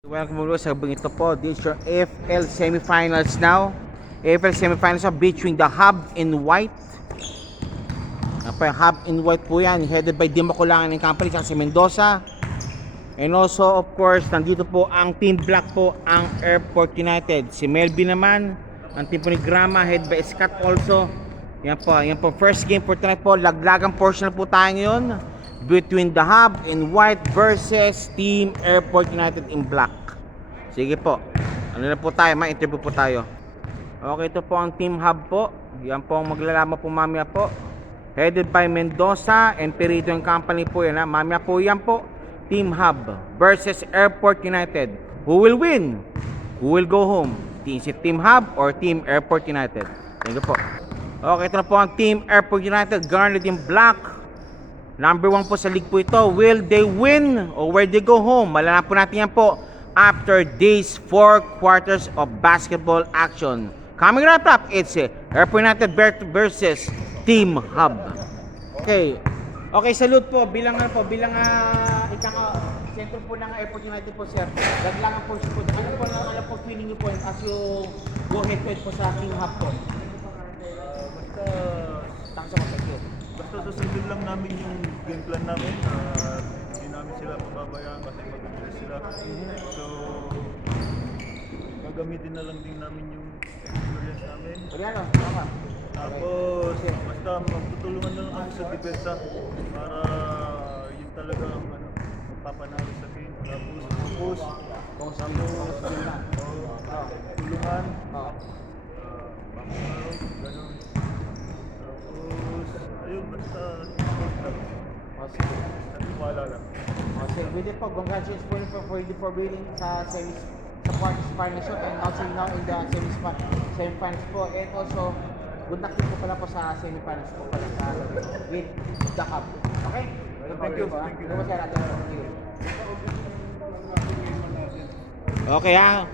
Welcome ulit sa ito po. This is your AFL semifinals now. AFL semifinals between the Hub in White. Hub in White po yan. Headed by Dima Kulangan and Company sa Mendoza. And also of course, nandito po ang Team Black po, ang Airport United. Si Melvin naman, ang team po ni Grama, head by Scott also. Yan po. First game for tonight po. Laglagang portion na po tayo ngayon. Between the Hub in White versus Team Airport United in Black. Sige po. Ano na po tayo? Ma-interview po tayo. Okay, ito po ang Team Hub po. Yan po ang maglalaman po mamaya po. Headed by Mendoza and Perito and Company po yan. Mamaya po yan po. Team Hub versus Airport United. Who will win? Who will go home? Is it Team Hub or Team Airport United? Thank you po. Okay, ito na po ang Team Airport United. Garnered in Black. Number 1 po sa league po ito. Will they win or will they go home? Malalaman po natin yan po after these 4 quarters of basketball action. Coming right up, it's Airport United versus Team Hub. Okay. Okay, salute po. Bilang sentro po ng Airport United po, sir. Laglangan po siya po. Ano po feeling niyo po as you go head to head po sa Team Hub po? Basta susundin lang namin yung game plan namin. Hindi namin sila pababayaan kasi mag-address sila. So, gagamitin na lang din namin yung experience namin. Oriano, tama. Tapos, basta magtutulungan na lang kami sa depensa para yun talaga ang papanalo sa game. Tapos, focus. Tulungan. Ganun. Ayun, basta wala lang. Okay, with it po, congratulations po for winning sa semis, sa quarters finals po, and also now in the semifinals po, and also good luck din po pala po sa semifinals po pala sa with the Hub. Okay? Thank you. Okay ha.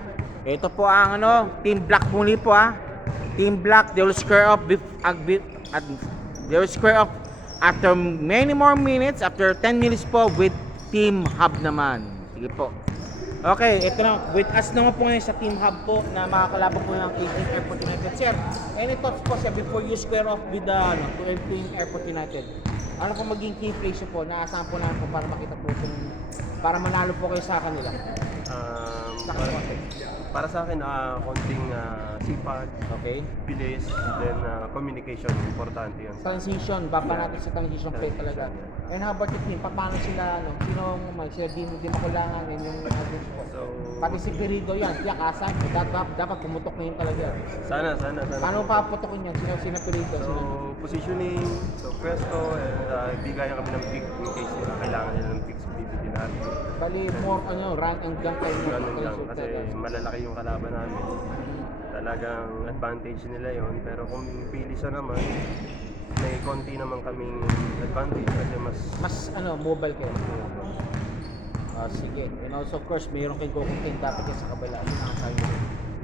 Ito po ang Team Black muli po ha. Team Black, they will square up after many more minutes, after 10 minutes po with Team Hub naman. Sige po. Okay, ito na. With us naman po ngayon sa Team Hub po na makakalaban po ng Team Airport United. Sir, any thoughts po sir before you square off with the Team Airport United? Ano po maging key place po? Naasahan po namin po para makita po para manalo po kayo sa kanila? Para sa akin, konting sipag, Okay. bilis, and then communication, importante yun. Transition, baba natin sa transition play talaga. And how about your team? Paano sila, sinong sila di makulangan and yung po? So, Pati si Perido yan, tiyak asa, dapat pumutok na yun talaga. sana. Paano paputokin yan? Sino Perido? So, positioning, so pwesto, and bigyan kami ng pick in case na kailangan nila ng picks, bibigyan natin. Bali, more run and gun kayo. Ganun lang, kasi malalaki yung kalaban namin. Talagang advantage nila yon, pero kung pilisan naman, may konti naman kaming advantage kasi mas mobile kayo. Sige. And also, of course, mayroon kayong kukuntin dapat yan sa kabila. Yun ang sabi mo.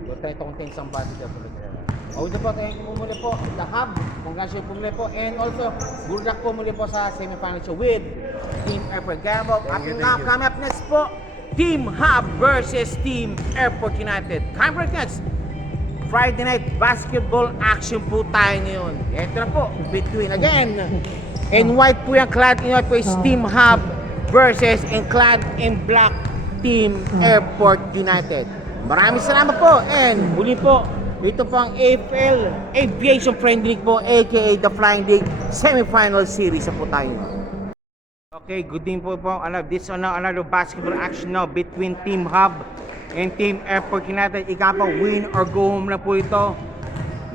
So, try to contain somebody there. Ito po, thank you po muli po. The Hub, congratulations po muli po. And also, good luck po muli po sa semifinal show with Team Airport. Kaya po, at now, coming up next po, Team Hub versus Team Airport United. Coming up next, Friday night basketball action po tayo ngayon. Ito na po, between again. In white po yung clad in white po is Team Hub versus in clad in black Team Airport United. Maraming salamat po. And muli po, ito po ang AFL Aviation Friendly League po, aka the Flying League Semifinal Series po tayo. Okay, good evening po. This is another basketball action now between Team Hub and Team Airport United. Ika po, win or go home na po ito.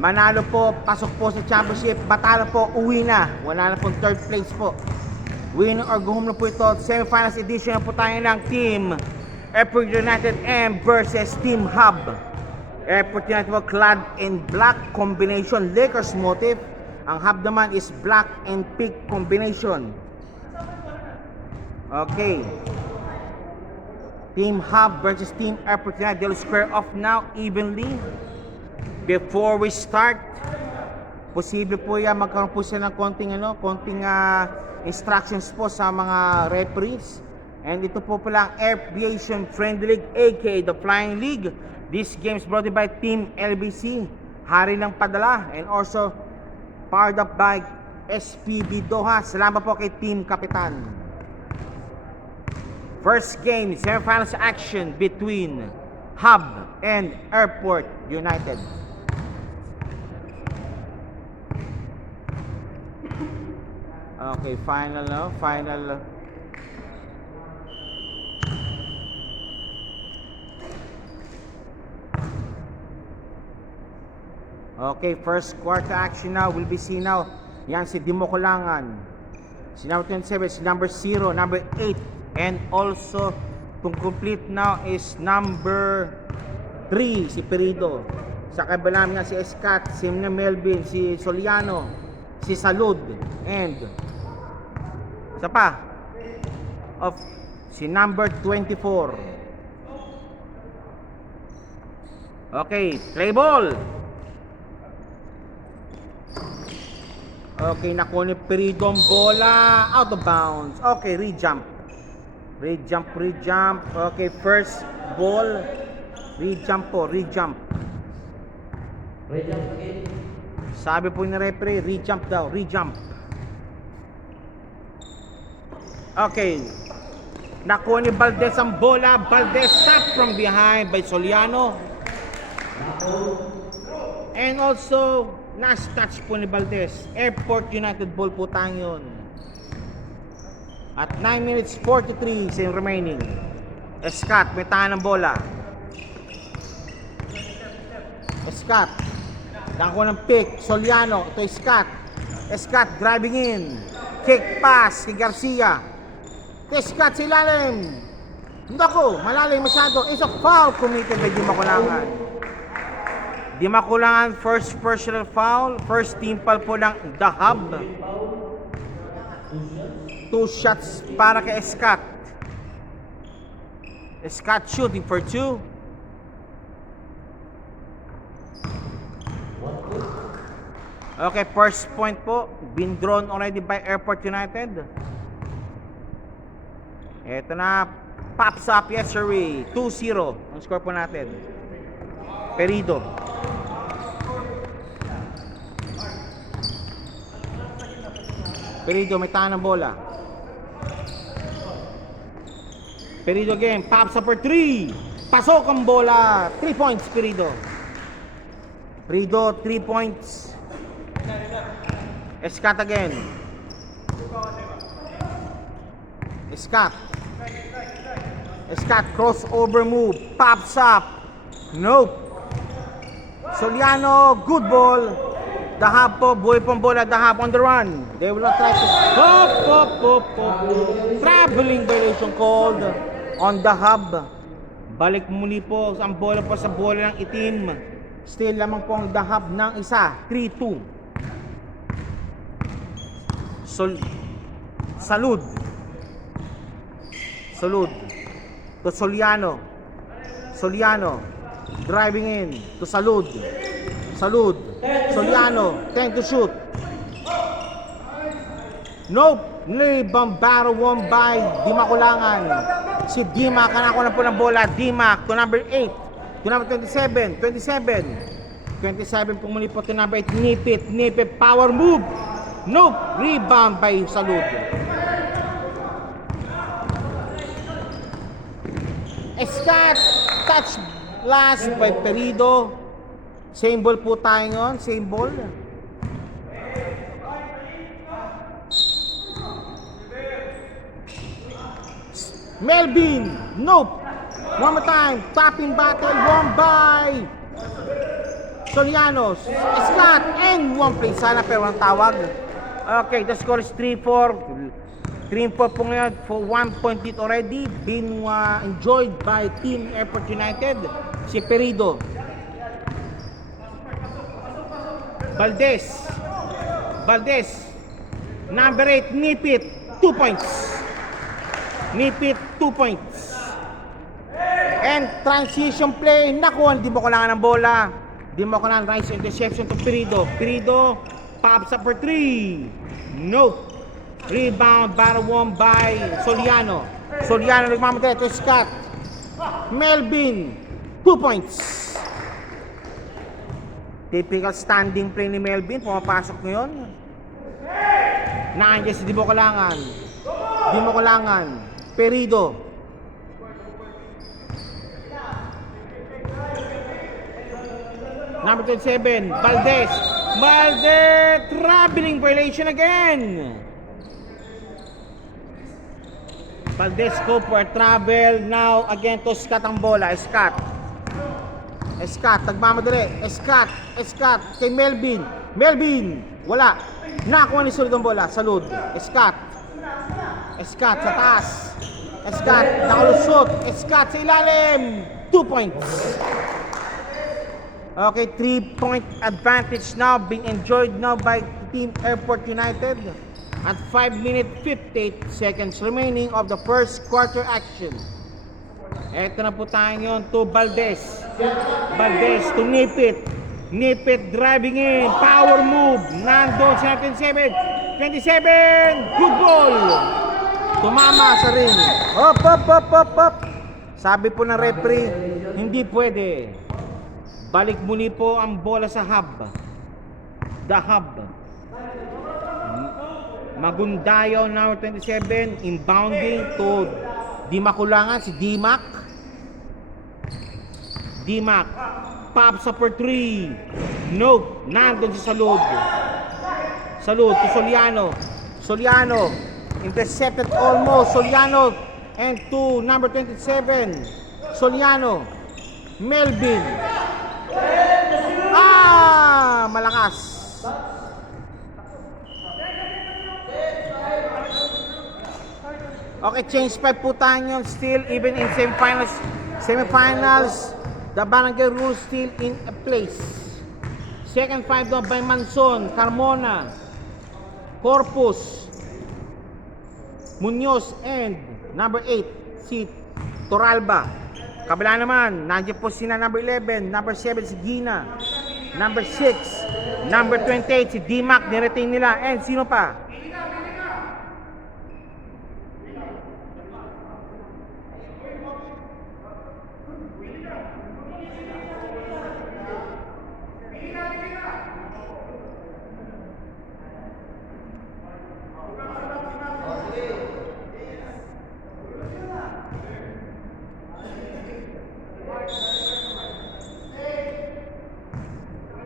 Manalo po, pasok po sa championship. Batalo po, uwi na. Wala na pong third place po. Win or go home na po ito. Semifinals edition na po tayo ng Team Airport United and versus Team Hub. Airport United po clad in black combination, Lakers motif. Ang Hub naman is black and pink combination. Okay. Team Hub versus Team Airport United. They'll square off now evenly. Before we start, posible po yan magkaroon po sila ng konting instructions po sa mga referees. And ito po pala ang Aviation Friendly League, aka the Flying League. This game is brought to you by Team LBC, Hari ng Padala, and also powered up by SPB Doha. Salamat po kay Team Kapitan. First game, semifinals action between Hub and Airport United. Okay, final, no? Final. Okay, first quarter action now will be seen now. Yan si Dimo Kulangan. Si number 27, si number 0, number 8. And also, to complete now is number 3, si Perido. Sa kabila nga si Escat, si Melvin, si Soliano, si Salud, and isa pa, of si number 24. Okay, play ball. Okay, nakuha ni Perido ang bola, out of bounds. Okay, re-jump. Re-jump. Okay, first ball. Re-jump po, re-jump. Sabi po ni referee, re-jump daw, re-jump. Okay. Nakuha ni Valdez ang bola. Valdez stop from behind by Soliano. And also, last touch po ni Valdez. Airport United ball po tayo yun. At 9 minutes 43 sa remaining. Escat, may tahan ng bola. Escat. Nakuha ng pick. Soliano. Ito Escat. Escat driving in. Kick pass kay Garcia. Escat sa ilalim. Naku, malalim masyado. It's a foul committed by Dima Kulangan. Dima Kulangan, first personal foul. First team foul po ng The Hub. 2 shots para kay Escat. Escat shooting for 2. Okay, first point po. Been drawn already by Airport United. Ito na. Pops up, yes sir. 2-0. Ang score po natin. Perido. Perido, may tahan ng bola. Perido again, pops up for 3. Pasok ang bola. 3 points, Perido. Perido, 3 points. Escat again. Escat. Escat, crossover move. Pops up. Nope. Soliano, good ball. The Hub po, buhay pong bola. The Hub on the run. They will not try to... Hop. Traveling violation called on The Hub. Balik muli po ang bola po sa bola ng itim. Still lamang po ang The Hub ng isa. 3-2. Salud. To Soliano. Driving in to Salud. Soliano, 10 to shoot. Nope. Nilibambaro won by Dima Kulangan. Si Dima, kanako na po ng bola. Dima to number 8. To number 27. 27 po muli po to number 8. Nipit. Power move. Nope. Rebound by Salud. Escat. Touch last by Perido. Same ball po tayo ngayon. Same ball. Melvin. Nope. One more time. Tapping battle. Won by Solianos. Escat. And one play. Sana pero walang tawag. Okay. The score is 3-4. 3-4 po ngayon for 1 point lead already. Been enjoyed by Team Airport United. Si Perido. Valdez. Number 8, Nipit. 2 points. 2 points. And transition play. Nakuha, di mo kailangan ng bola. Di mo kailangan rise interception to Perido. Perido pops up for 3. Nope. Rebound, battle won by Soliano. Soriano nagmamatay to Scott. Melvin, 2 points. Typical standing play ni Melvin, pumapasok ngayon. Nandiyan si Di mo Kalangan. Perido. Number 27, Valdez, traveling violation again. Valdez go for travel. Now again to Scott ang bola. Scott, nagmamadali. Scott, kay Melvin. Wala. Nakakuha ni Sulod ang bola. Salud. Scott sa taas. Scott, nakalusot. Scott sa ilalim. 2 points. Okay, 3-point advantage now being enjoyed now by Team Airport United at 5 minutes 58 seconds remaining of the first quarter action. Eto na po tayo yun to Valdez to Nipit, driving in, power move, nandun si 27, good goal, tumama sa ring. Up. Sabi po ng referee, hindi pwede. Balik muli po ang bola sa hub. The hub. Magundayaw number 27 inbounding to Dimakulangan si Dimac. Pops up for 3. No, nandun si Salud to Soliano intercepted almost. Soliano and to number 27 Soliano. Melvin, malakas. Okay, change 5 po tayo yun. Still, even in semifinals, the barangay rules still in place. Second 5 doon by Manson, Carmona, Corpus, Munoz, and number 8, si Toralba. Kabila naman, nandiyan po sina number 11, number 7 si Gina, number 6, number 28 si Dimac, niretain nila, and sino pa?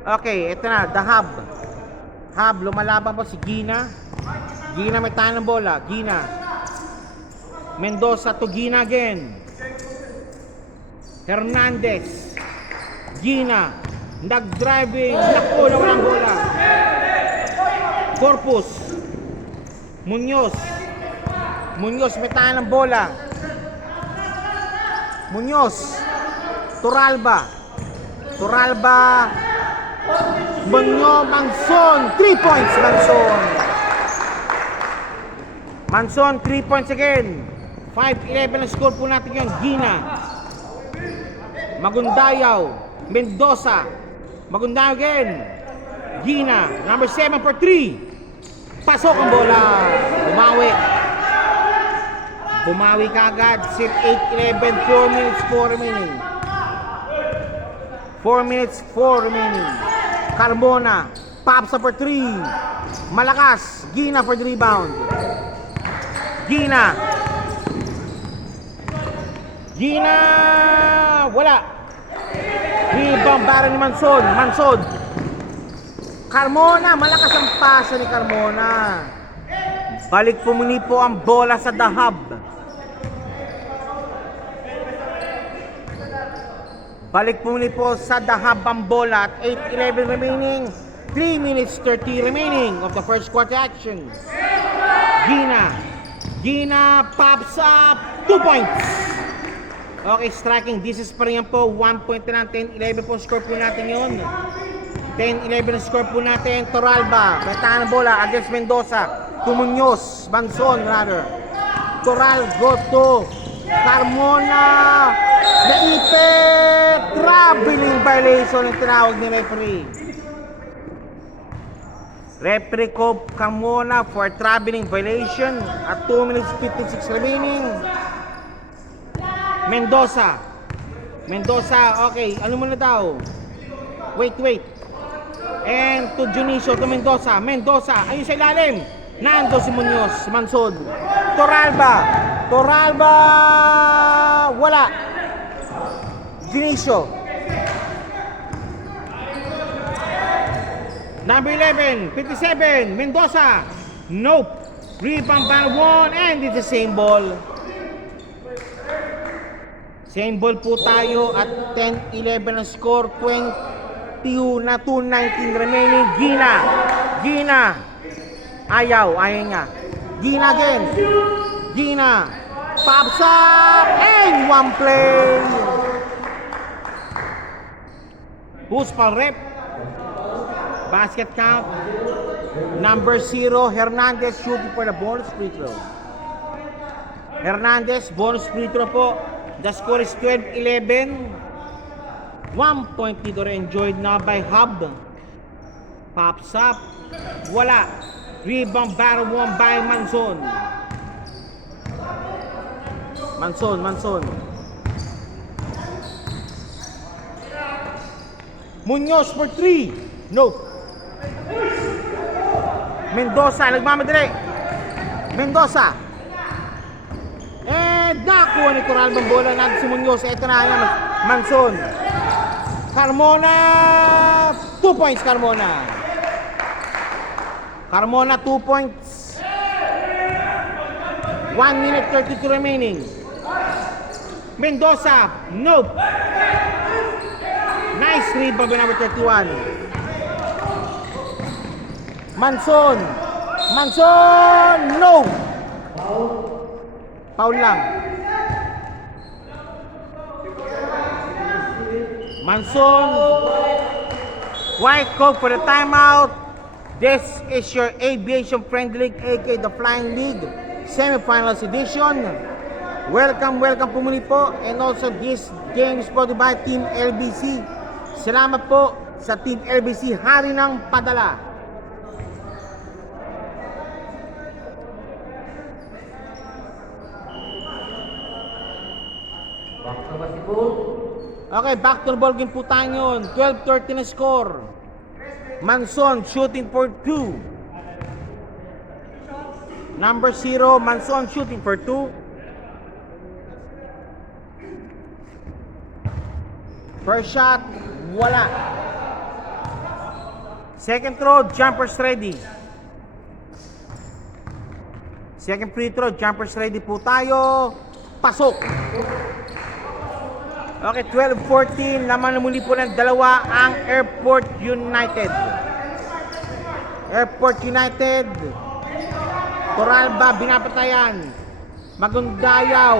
Okay, ito na, the hub. Lumalaban po si Gina. Gina may tayo ng bola. Gina. Mendoza to Gina again. Hernandez. Gina. Nag-driving. Naku, nawalang bola. Corpus. Munoz may tayo ng bola. Toralba. Manson, 3 points. Manson, 3 points again. 5-11 ang score po natin yun. Gina, Magundayaw, Mendoza, Magundayaw again. Gina, number 7 for 3. Pasok ang bola. Bumawi kagad. 8-11, 4 minutes 4 remaining. 4 minutes 4 remaining. Carmona, pops up for 3. Malakas. Gina for the rebound. Gina, wala. Rebound para ni Manson. Carmona, malakas ang pasa ni Carmona. Balik po muli po ang bola sa the hub. Balik po muli po sa the hub ang bola at 8-11 remaining. 3 minutes 30 remaining of the first quarter action. Gina pops up 2 points. Okay, striking distance pa rin yan po. 1 point na lang. 10-11 po score po natin yun. 10-11 score po natin. Toralba, batahan ng bola against Mendoza. Munoz, Manson rather. Toral go to Carmona. Naipit. Traveling violation ang tinawag ni referee. Referee ko Carmona for traveling violation at 2 minutes 56 remaining. Mendoza. Mendoza, okay. Ano muna daw? Wait. And to Junicio, to Mendoza. Mendoza, ayun sa ilalim. Nando si Munoz, Manson. Toralba, wala. Junicio. Number 11, 57, Mendoza. Nope. Rebound by 1 and it's the same ball. Same ball po tayo at 10-11 ang score. 22 na 2:19 remaining. Gina. Ayaw niya. Gina again. Gina. Pops up and one play. Who's pal rep? Basket count. Number 0, Hernandez shooting for the bonus free throw. Hernandez, bonus free throw po. The score is 12-11. 1 point dito enjoyed now by Hub. Pops up. Wala. Rebound battle won by Manson. Manson. Munoz for 3. No. Mendoza, nagmamadali. Mendoza. And nakuha ni Coral ng bola natin si Munoz. Ito na yan, Manson. Carmona. 2 points, Carmona. 2 points. 1 minute 32 remaining. Mendoza. Nope. Nice rebound by number 31. Manson, no! Foul lang. Manson, white coat for the timeout. This is your Aviation Friendly League, aka the Flying League, semifinals edition. Welcome po muli po. And also this game is brought by Team LBC. Salamat po sa Team LBC, hari ng padala. Okay, back to the ball game po tayo yun. 12-13 na score. Manson shooting for 2. Number 0, Manson shooting for 2. First shot, wala. Second throw, jumpers ready. Second free throw, jumpers ready po tayo. Pasok. Okay, 12-14. Naman na muli po ng dalawa ang Airport United. Toralba, binapatayan. Magundayaw.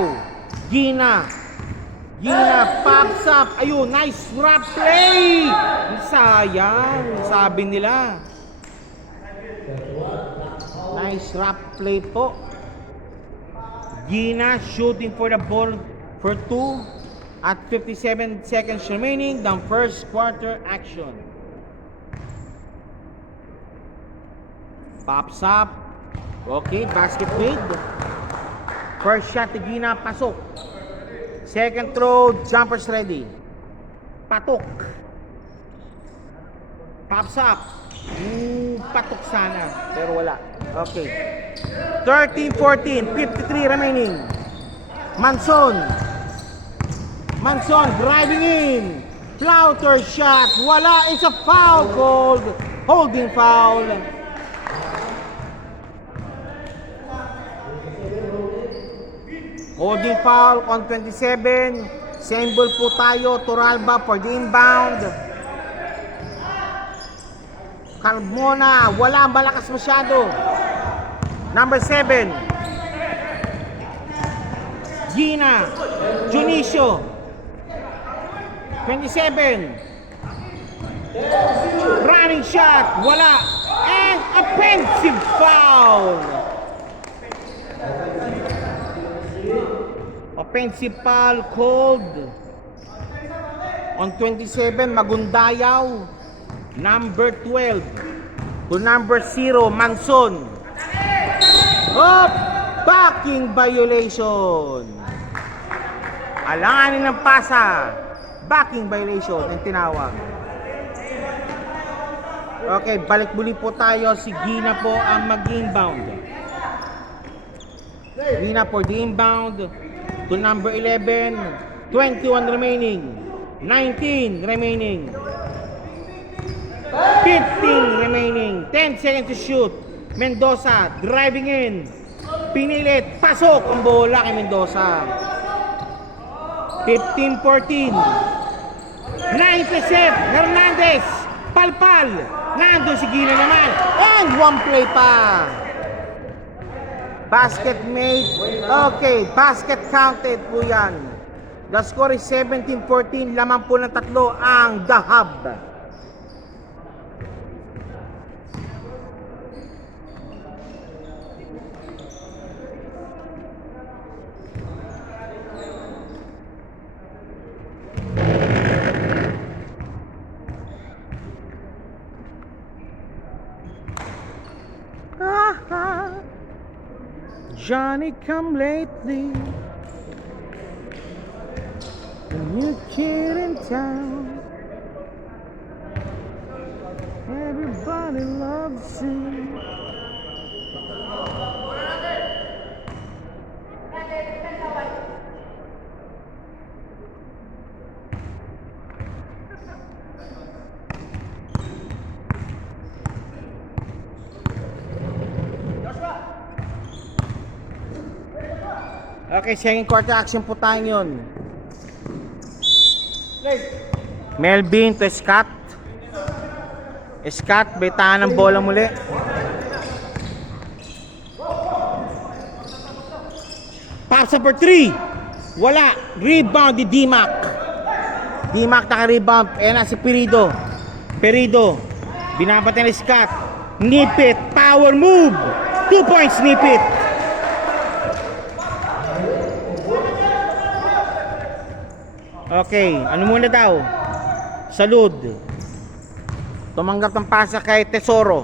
Gina, pops up. Ayun, nice wrap play. Sayang, sabi nila. Nice wrap play po. Gina shooting for the ball for 2. At 57 seconds remaining, the first quarter action. Pops up. Okay, basket made. First shot to Gina, pasok. Second throw, jumpers ready. Patok. Pops up. Patok sana, pero wala. Okay. 13-14, 53 remaining. Manson driving in. Flouter shot. Wala. It's a foul called. Holding foul. Holding foul on 27. Same ball po tayo. Toralba for the inbound. Carmona. Wala. Malakas masyado. Number 7. Gina. Junicio. 27. Running shot. Wala. And offensive foul. Offensive foul called on 27, Magundayaw. Number 12 to number 0, Manson. Backing violation. Alanganin ng pasa. Backing violation ang tinawag. Okay, balik muli po tayo. Si Gina po ang mag-inbound. Gina for the inbound to number 11. 21 remaining. 19 remaining. 15 remaining. 10 seconds to shoot. Mendoza driving in. Pinilit. Pasok ang bola kay Mendoza. 15-14. 9-7. Hernandez. Palpal. Nandun si Gina naman. And one play pa. Basket made. Okay. Basket counted po yan. The score is 17-14. Laman po ng tatlo ang The Hub. Johnny come lately, the new kid in town. Everybody loves him. Okay, second quarter action po tayo yun. Melvin to Scott. Scott, baitaan ng bola muli. Pops up for 3. Wala. Rebound ni D-Mac. D-Mac naka-rebound. Ayan na si Perido. Perido. Binabata ni Scott. Nipit. Power move. 2 points nipit. Okay, ano muna daw? Salud. Tumanggap ng pasa kay Tesoro.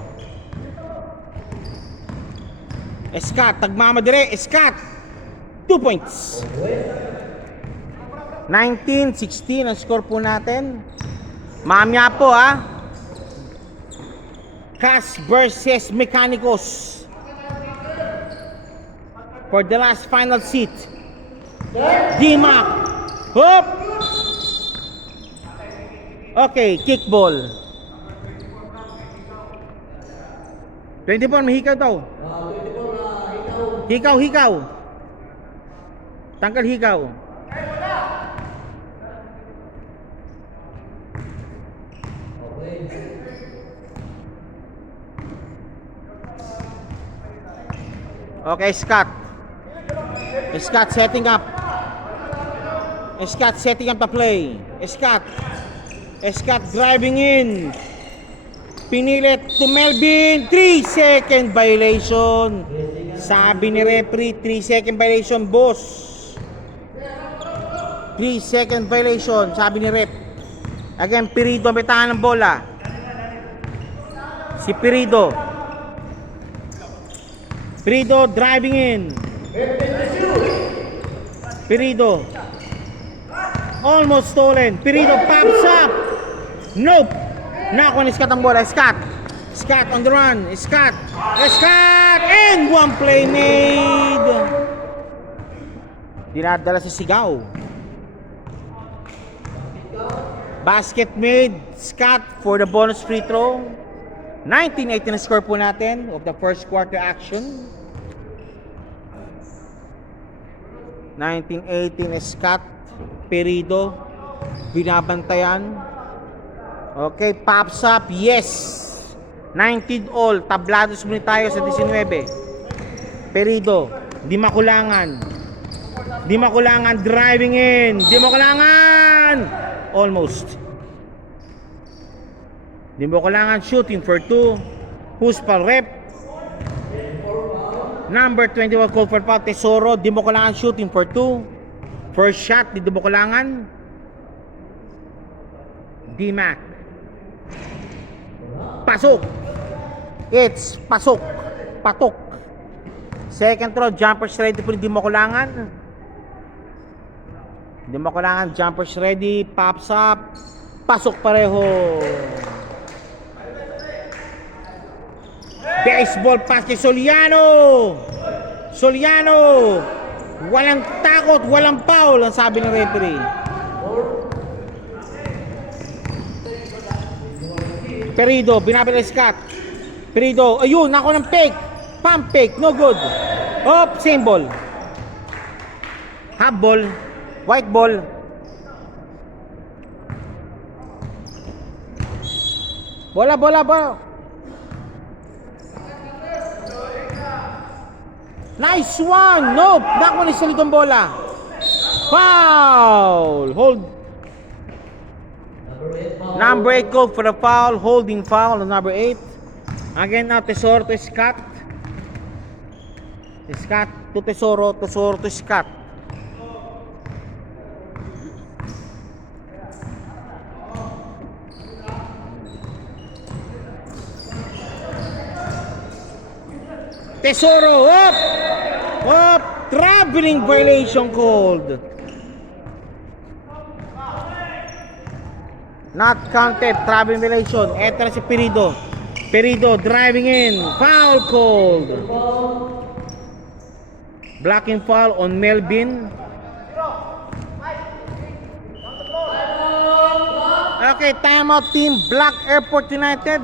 Scott, tagmamadire. Scott, 2 points. 19-16 ang score po natin. Mamaya po ha. Cas versus Mechanicos. For the last final seat. D-Mac. Hop! Okay, kickball. 24, may hikaw daw. Hikaw. Tangkal hikaw. Okay, Scott. Scott setting up. Scott setting up the play. Scott driving in. Pinilit to Melvin. 3-second violation. Sabi ni referee, 3-second violation, boss. 3-second violation, sabi ni ref. Again, Perido may tangan ng bola. Si Perido. Perido driving in. Perido. Almost stolen. Perido pops up. Nope. Nakuha ni Scott ang bola. Scott on the run. Scott. And one play made. Dinadala sa sigaw. Basket made. Scott for the bonus free throw. 19-18 na score po natin of the first quarter action. 19-18 Scott. Perido. Binabantayan. Okay, pops up. Yes. 19 all. Tablados muna tayo sa 19. Perido. Di makulangan. Driving in. Di makulangan. Almost. Di makulangan. Shooting for 2. Who's pa rep? Number 21 call for foul. Tesoro. Di makulangan. Shooting for 2. First shot. Di makulangan. D-Mac. Pasok. It's pasok. Patok. Second throw, jumper straight po, hindi mo kulangan. Hindi mo kailangan. Jumpers ready. Pops up. Pasok pareho. Baseball pass kay Soliano. Soliano. Walang takot, walang foul ang sabi ng referee. Perido, binabalik Scott. Perido, ayun, ako ng fake. Pump fake, no good. Op, same ball. Half ball. White ball. Bola, bola, bola. Nice one! Nope! Nakmo ni sa litong bola. Foul! Hold. Number 8 called for the foul. Holding foul on number 8. Again now, Tesoro to Scott. Scott to Tesoro. Tesoro to Scott. Tesoro, up! Up! Traveling violation called. Not counted, traveling violation. Eto na si Perido. Perido driving in. Foul called. Blocking foul on Melvin. Okay, timeout team Black Airport United.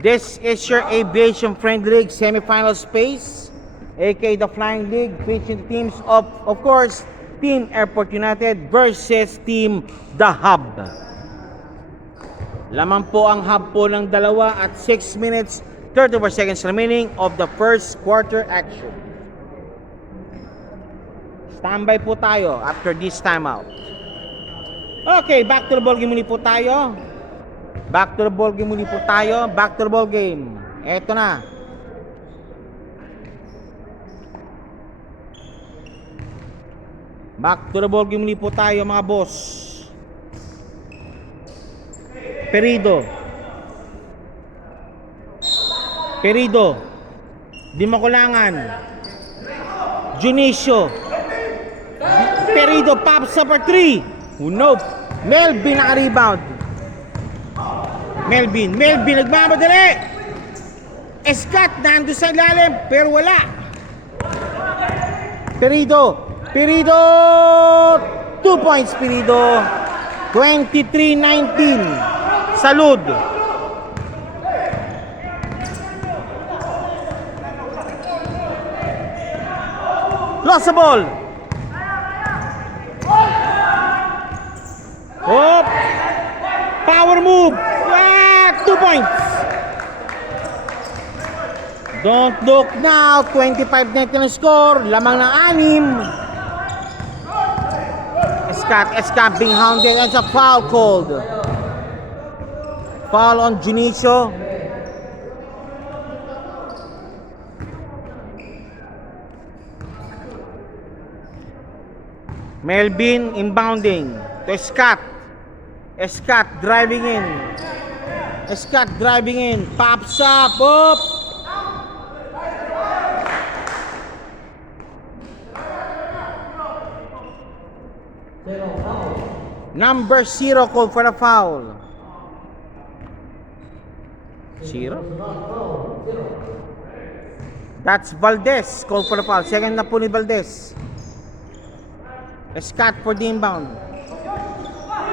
This is your Aviation Friendly League semifinal space, aka the Flying League, featuring the teams of course, Team Airport United versus Team The Hub. Lamang po ang hub po ng dalawa at 6 minutes 34 seconds remaining of the first quarter action. Standby po tayo after this timeout. Okay, back to the ball game muli po tayo. Back to the ball game muli po tayo. Back to the ball game. Eto na. Back to the ball game muli po tayo mga boss. Perido. Perido. Di makulangan. Junicio. Perido pops up for 3. Nope. Melvin naka-rebound. Melvin nagmamadali. Scott nandun sa ilalim pero wala. Perido 2 points. Perido 23-19. Salud. Lost the ball. Hop. Power move. 2 points. Don't look now. 25-19 ang score. Lamang ng 6. Scott being hounded and a foul called. Foul on Junicio. Melvin inbounding to Scott. Scott driving in. Pops up. Up. Number 0 called for the foul. 0? That's Valdez called for the foul. Second na po ni Valdez. Scott for the inbound.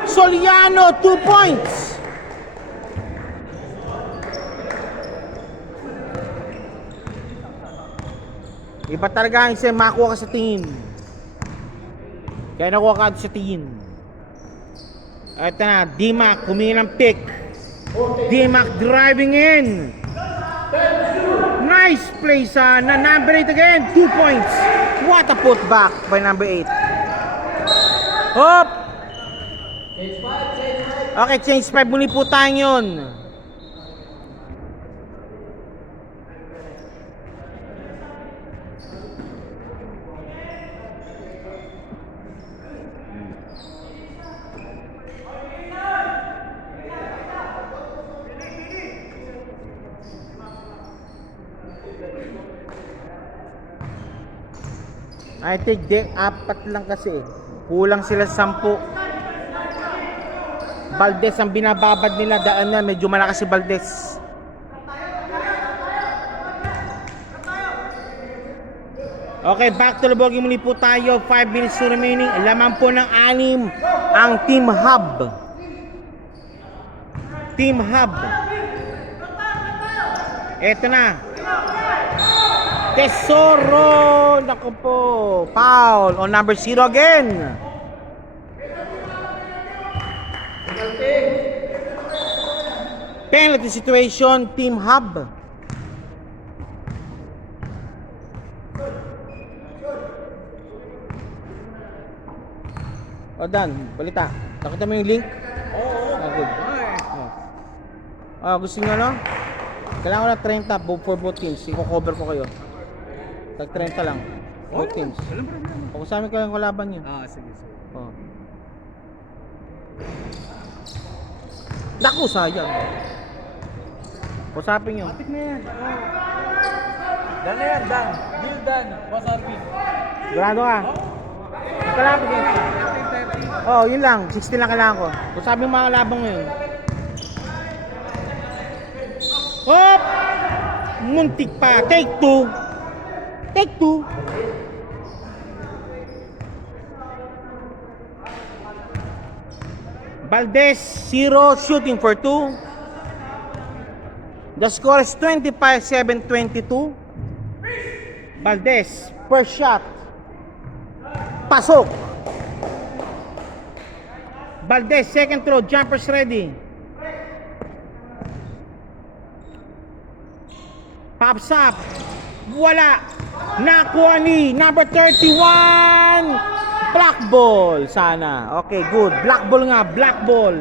Soliano 2 points. Iba talaga ang isa makuha ka sa tingin. Kaya nakuha ka sa tingin. Ito na, D-Mac humingi ng pick. D-Mac driving in. Nice play sa number 8 again. 2 points. What a putback by number 8. Hop. Okay, change 5 muli po tayo yun. I think apat lang kasi. Kulang sila sa 10. Valdez ang binababad nila. Daan na, medyo malakas si Valdez. Okay, back to the bogey muli po tayo. 5 minutes to remaining. Laman po ng 6 ang Team Hub. Team Hub. Eto na. Tesoro. Naku po. Foul on number 0 again. Penalty situation, Team Hub. O Dan, balita. Nakita mo yung link? Oo. Good. Gusto nyo no? Kailangan ko na 30 for both teams. I-cover ko kayo. Tag 30 lang. Both teams. Walang problema. Kung sa amin ko lang kalaban nyo. Sige. Oh. Naku, sayang. Kusapin nyo. Matik na yan. Dan na yan, Dan. Deal Dan. Wasarpin. Grado ka. Kalapit yan. Oh, yun lang. 60 lang kailangan ko. Kusapin yung mga labang ngayon. Hop! Muntik pa. Take 2. Take 2. Valdez, 0, shooting for 2. The score is 25-7-22. Valdez, first shot. Pasok. Valdez, second throw, jumpers ready. Pops up. Wala. Nakuha ni number 31. Black ball sana. Okay, good. Black ball nga, black ball.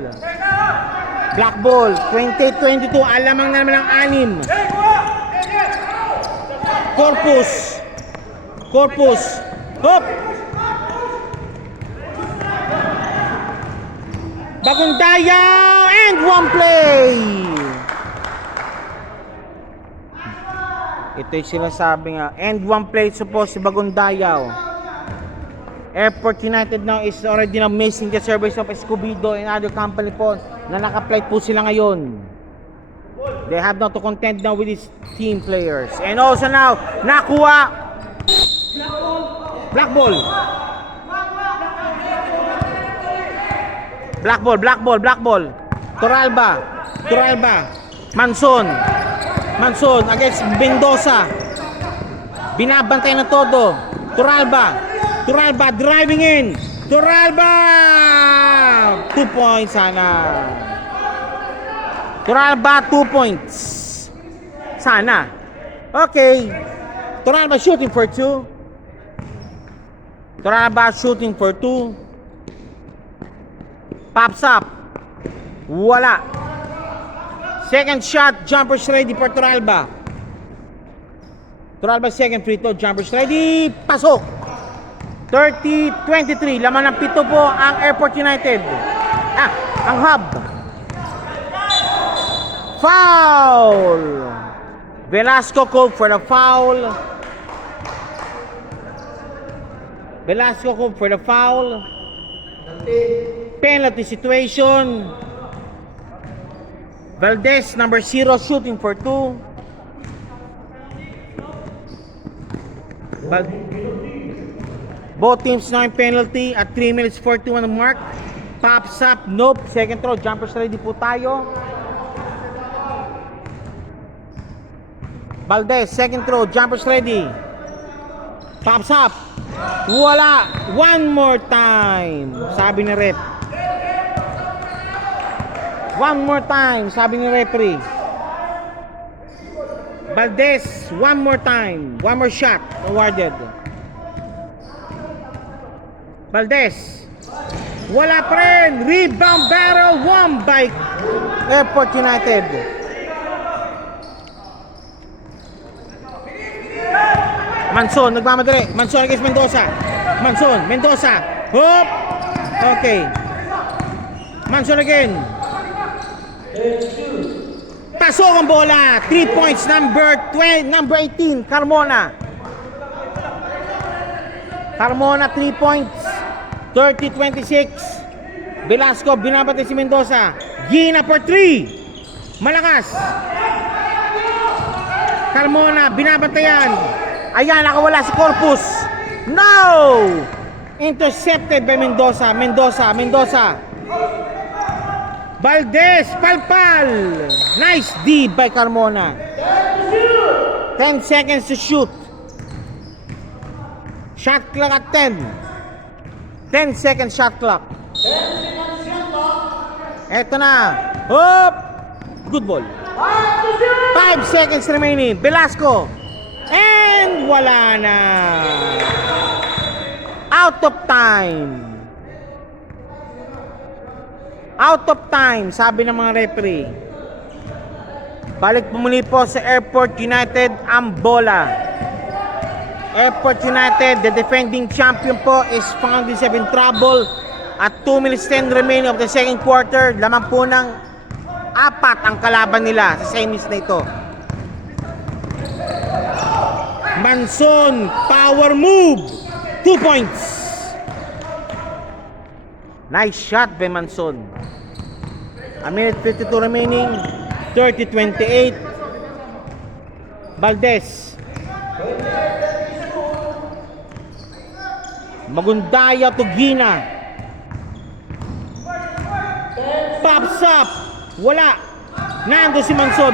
Black ball, 20-22. Alamang na naman ang 6. Corpus. Hop. Bagong dayaw and one play. Ito yung sinasabi nga. And one play supposed si Bagong Dayaw. Airport United now is already now missing the service of Escobedo and other company po na naka-flight po sila ngayon. They have now to contend now with these team players. And also now, nakuha black ball. Black ball. Toralba. Manson against Mendoza. Binabantay na todo. Toralba driving in. 2 points sana. Toralba 2 points. Sana. Okay. Toralba shooting for 2. Pops up. Wala. Second shot, jumpers ready for Toralba. Second free throw, jumpers ready. Pasok. 30-23. Laman ng 7 po ang Airport United. Ang Hub. Foul. Velasco called for the foul. Penalty situation. Valdez, number 0, shooting for 2. Both teams now in penalty at 3 minutes 41 on the mark. Pops up, nope. Second throw, jumpers ready po tayo. Valdez, second throw, jumpers ready. Pops up. Wala. One more time, sabi ni ref. One more time, sabi ni referee. Valdez, one more time. One more shot awarded. Valdez. Wala pa rin. Rebound battle won by Airport United. Manson, nagmamadali. Manson against Mendoza. Mendoza. Hop. Okay. Manson again. Pasok ang bola. 3 points, number 18, Carmona. 3 points. 30-26. Velasco, binabati si Mendoza. Gina for 3. Malakas. Carmona, binabantayan. Ayan, nakawala si Corpus. No! Intercepted by Mendoza. Valdez, palpal. Nice D by Carmona. 10 seconds to shoot. Shot clock at 10. 10 seconds shot clock. Eto na. Hop! Good ball. 5 seconds remaining. Velasco. And wala na. Out of time. Out of time, sabi ng mga referee. Balik pumuli po sa Airport United ang bola. Airport United, the defending champion po, is found in trouble at 2 minutes 10 remaining of the second quarter. Lamang po ng 4 ang kalaban nila sa semis na ito. Manson, power move, 2 points. Nice shot by Manson. A minute 52 remaining, 30-28. Valdez. Magundaya to Gina. Pops up. Wala. Nando si Manson.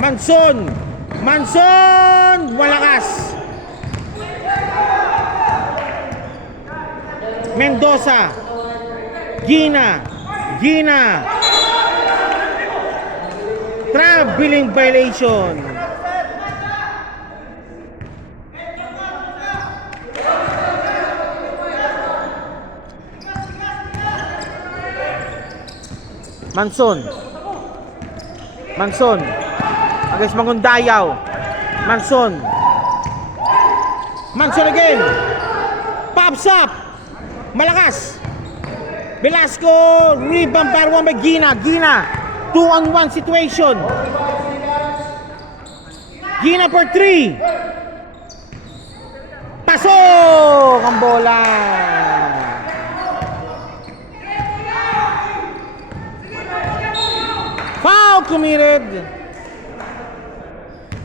Manson. Walakas. Mendoza. Gina. Traveling violation. Manson against Mangundayaw. Manson again. Pops up. Malakas. Velasco, rebound by one by Gina. 2-on-1 situation. Gina for 3. Pasok ang bola. Foul committed.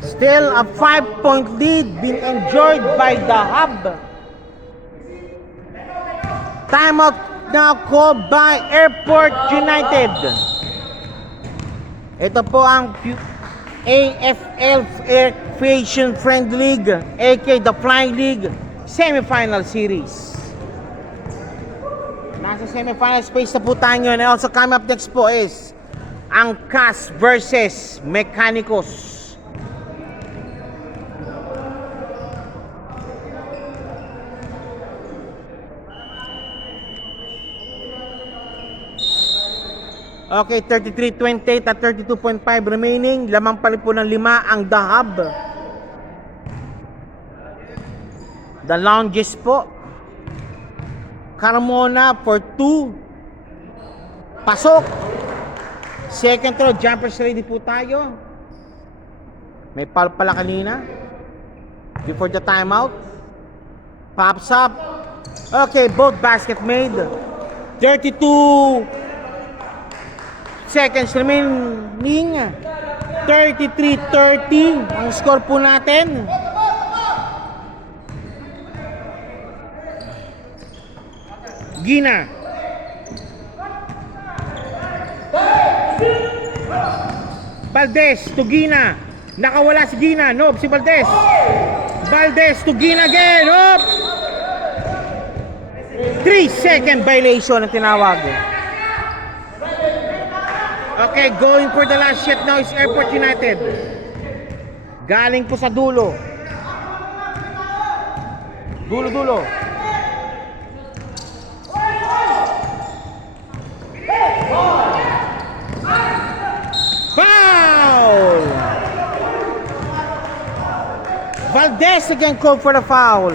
Still a 5-point lead being enjoyed by the Hub. Timeout now called by Airport United. Ito po ang AFL Aviation Friend League, aka the Flying League Semifinal Series. Nasa semifinal space na po tayo. And also coming up next po is ang CAS versus Mechanicos. Okay, 33-28 at 32.5 remaining. Lamang pa rin po ng 5 ang The Hub. The Lounges po. Carmona for 2. Pasok. Second throw, jumpers ready po tayo. May foul pala kanina. Before the timeout. Pops up. Okay, both basket made. 32 seconds remaining. 33-30 ang score po natin. Gina. Valdez to Gina. Nakawala si Gina. Nope, si Valdez. Valdez to Gina again. Nope. 3-second violation ang tinawag. Okay, going for the last shot now is Airport United. Galing po sa dulo. Dulo. Foul! Valdez again called for the foul.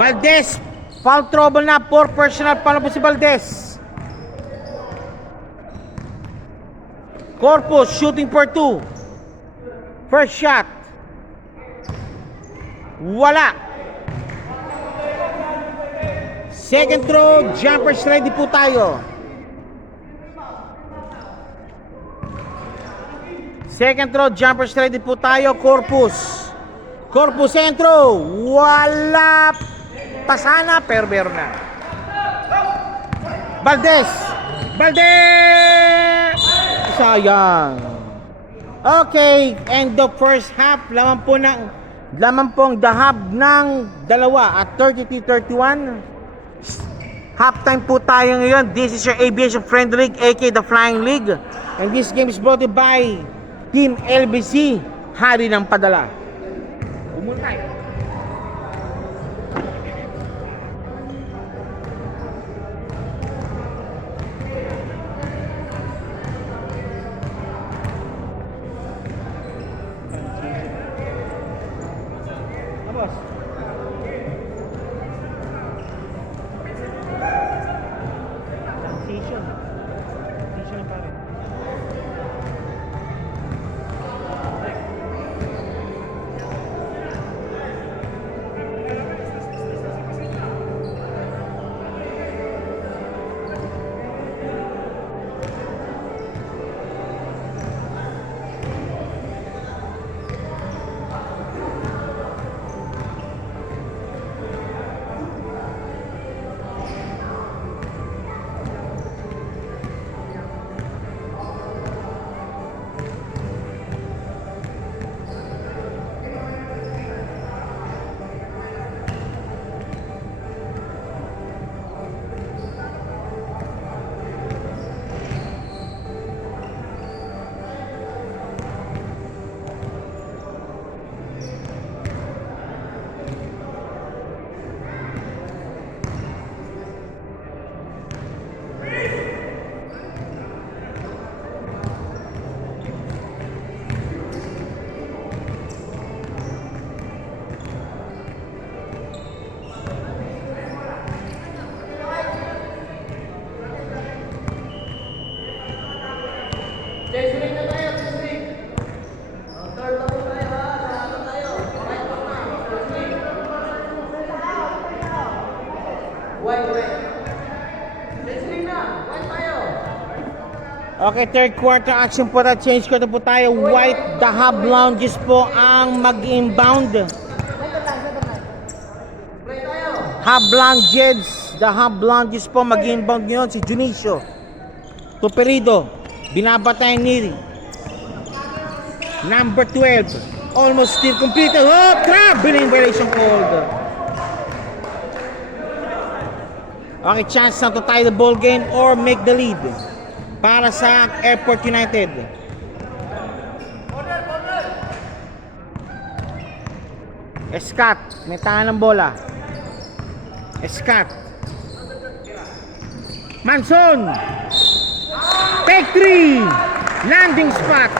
Valdez, foul trouble na. 4 personal foul po si Valdez. Corpus shooting for 2. First shot. Wala. Second throw, jumpers ready po tayo. Second throw, jumpers ready po tayo. Corpus. Corpus second throw. Wala. Pasana, pero meron na. Valdez. Valdez! Sayang. Okay, end of first half. Laman pong dahab ng dalawa at 33-31. Halftime po tayo ngayon. This is your Aviation Friend League, aka the Flying League. And this game is brought to you by Team LBC, Hari ng Padala. Umul tayo. Boss. Transition. Transition pa rin. Okay, third quarter action po na. Change quarter po tayo. White, the Hub Lounges po ang mag-inbound. Hub Lounges, the Hub Lounges po mag-inbound ngayon si Junicio Tuperido. Binabatay ni number 12. Almost still completed. Oh, crap! Billing violation called. Okay, chance na to tie the ball game or make the lead para sa Airport United. Escat, may tangan ng bola. Escat. Manson. Take 3. Landing spot.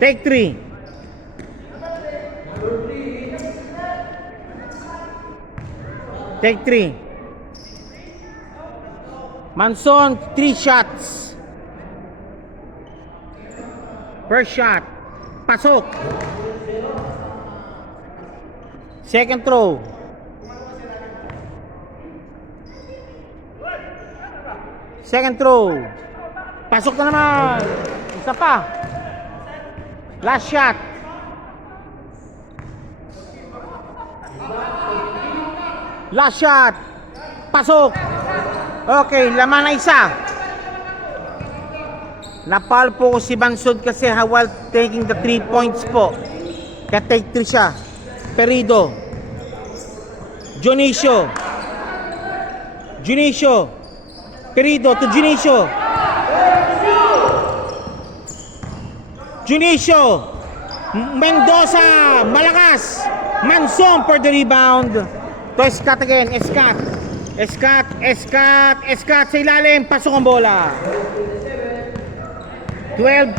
Take 3. Take 3. Manson, 3 shots. First shot. Pasok. Second throw. Second throw. Pasok na naman. Isa pa. Last shot. Last shot. Pasok. Okay, laman na isa. Napal po ko si Bansod kasi while taking the 3 points po. Kaya take 3 siya. Perido. Junicio. Junicio. Perido to Junicio. Junicio. Mendoza. Malakas. Manson for the rebound. To Escat again, Escat. Escat, Escat, Escat sa ilalim, pasok ang bola. 12,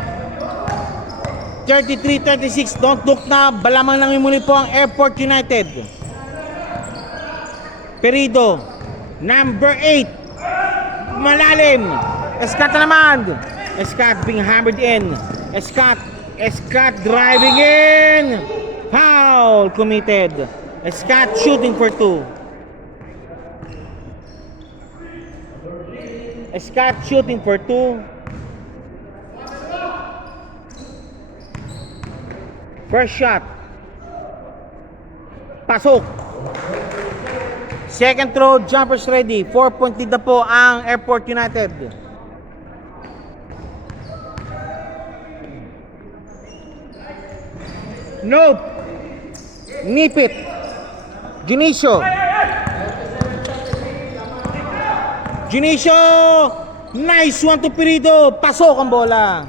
33-36, don't look na, balamang lang muli po ang Airport United. Perido, number 8, malalim. Escat na naman. Escat being hammered in. Escat, Scott driving in. Foul committed. Scott shooting for 2. Scott shooting for 2. First shot. Pasok. Second throw, jumpers ready. 4-point lead na po ang Airport United. Nope. Nipit. Junicio. Junicio. Nice one to Perido. Pasok ang bola.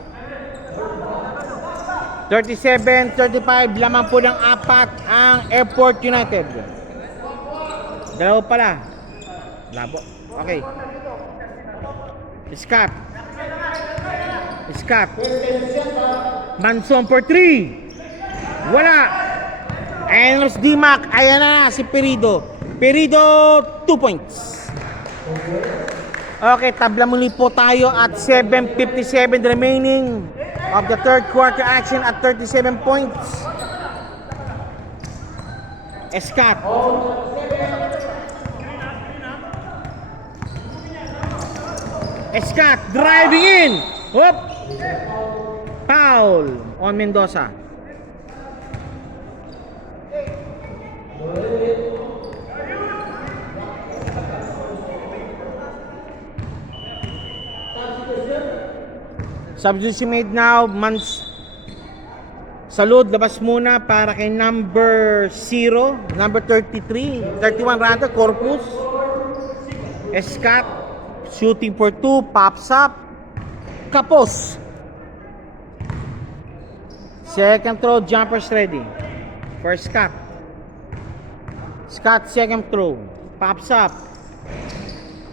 37-35. Lamang po ng 4 ang Airport United. Dalawa pala. Labo. Okay. Scott. Scott. Manson for 3. Wala. Enos Dimac. Ayan na si Perido. Perido 2 points. Okay, tabla muli po tayo at 7:57 remaining of the third quarter action at 37 points. Scott. Scott driving in. Hop. Foul on Mendoza. Substitution made now. Salud, labas muna para kay number 0, number 33, 31 rather, Corpus. Scott, shooting for 2, pops up. Kapos. Second throw, jumpers ready. For Scott. Scott, second throw, pops up.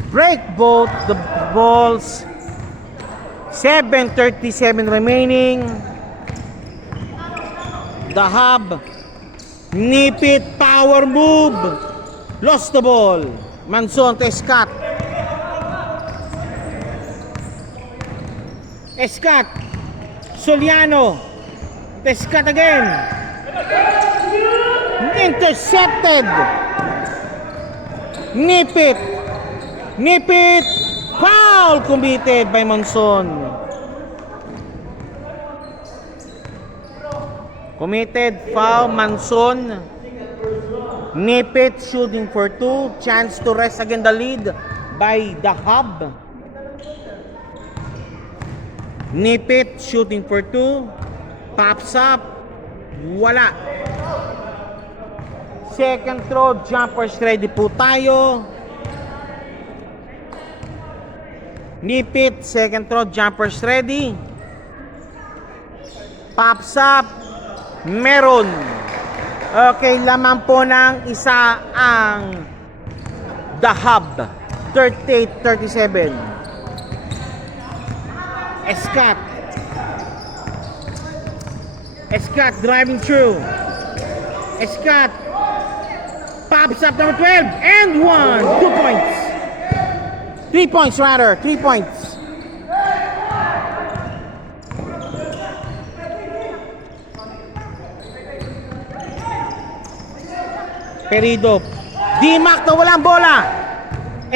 Break both the balls. 7:37 remaining. The Hub. Nipit power move. Lost the ball. Manson to Scott. Scott. Soliano. To Scott again. Intercepted. Nipit. Nipit. Foul committed by Manson. Committed foul Manson. Nipit shooting for 2. Chance to rest again the lead by the Hub. Nipit shooting for 2. Pops up. Wala. Second throw, jumpers ready po tayo. Nipit, second throw, jumpers ready. Pops up. Meron. Okay, lamang po ng isa ang The Hub. 38-37. Scott. Scott driving through. Scott. Pops up number 12. And 1. 2 points. 3 points rather. 3 points. Perido. Dimac na walang bola.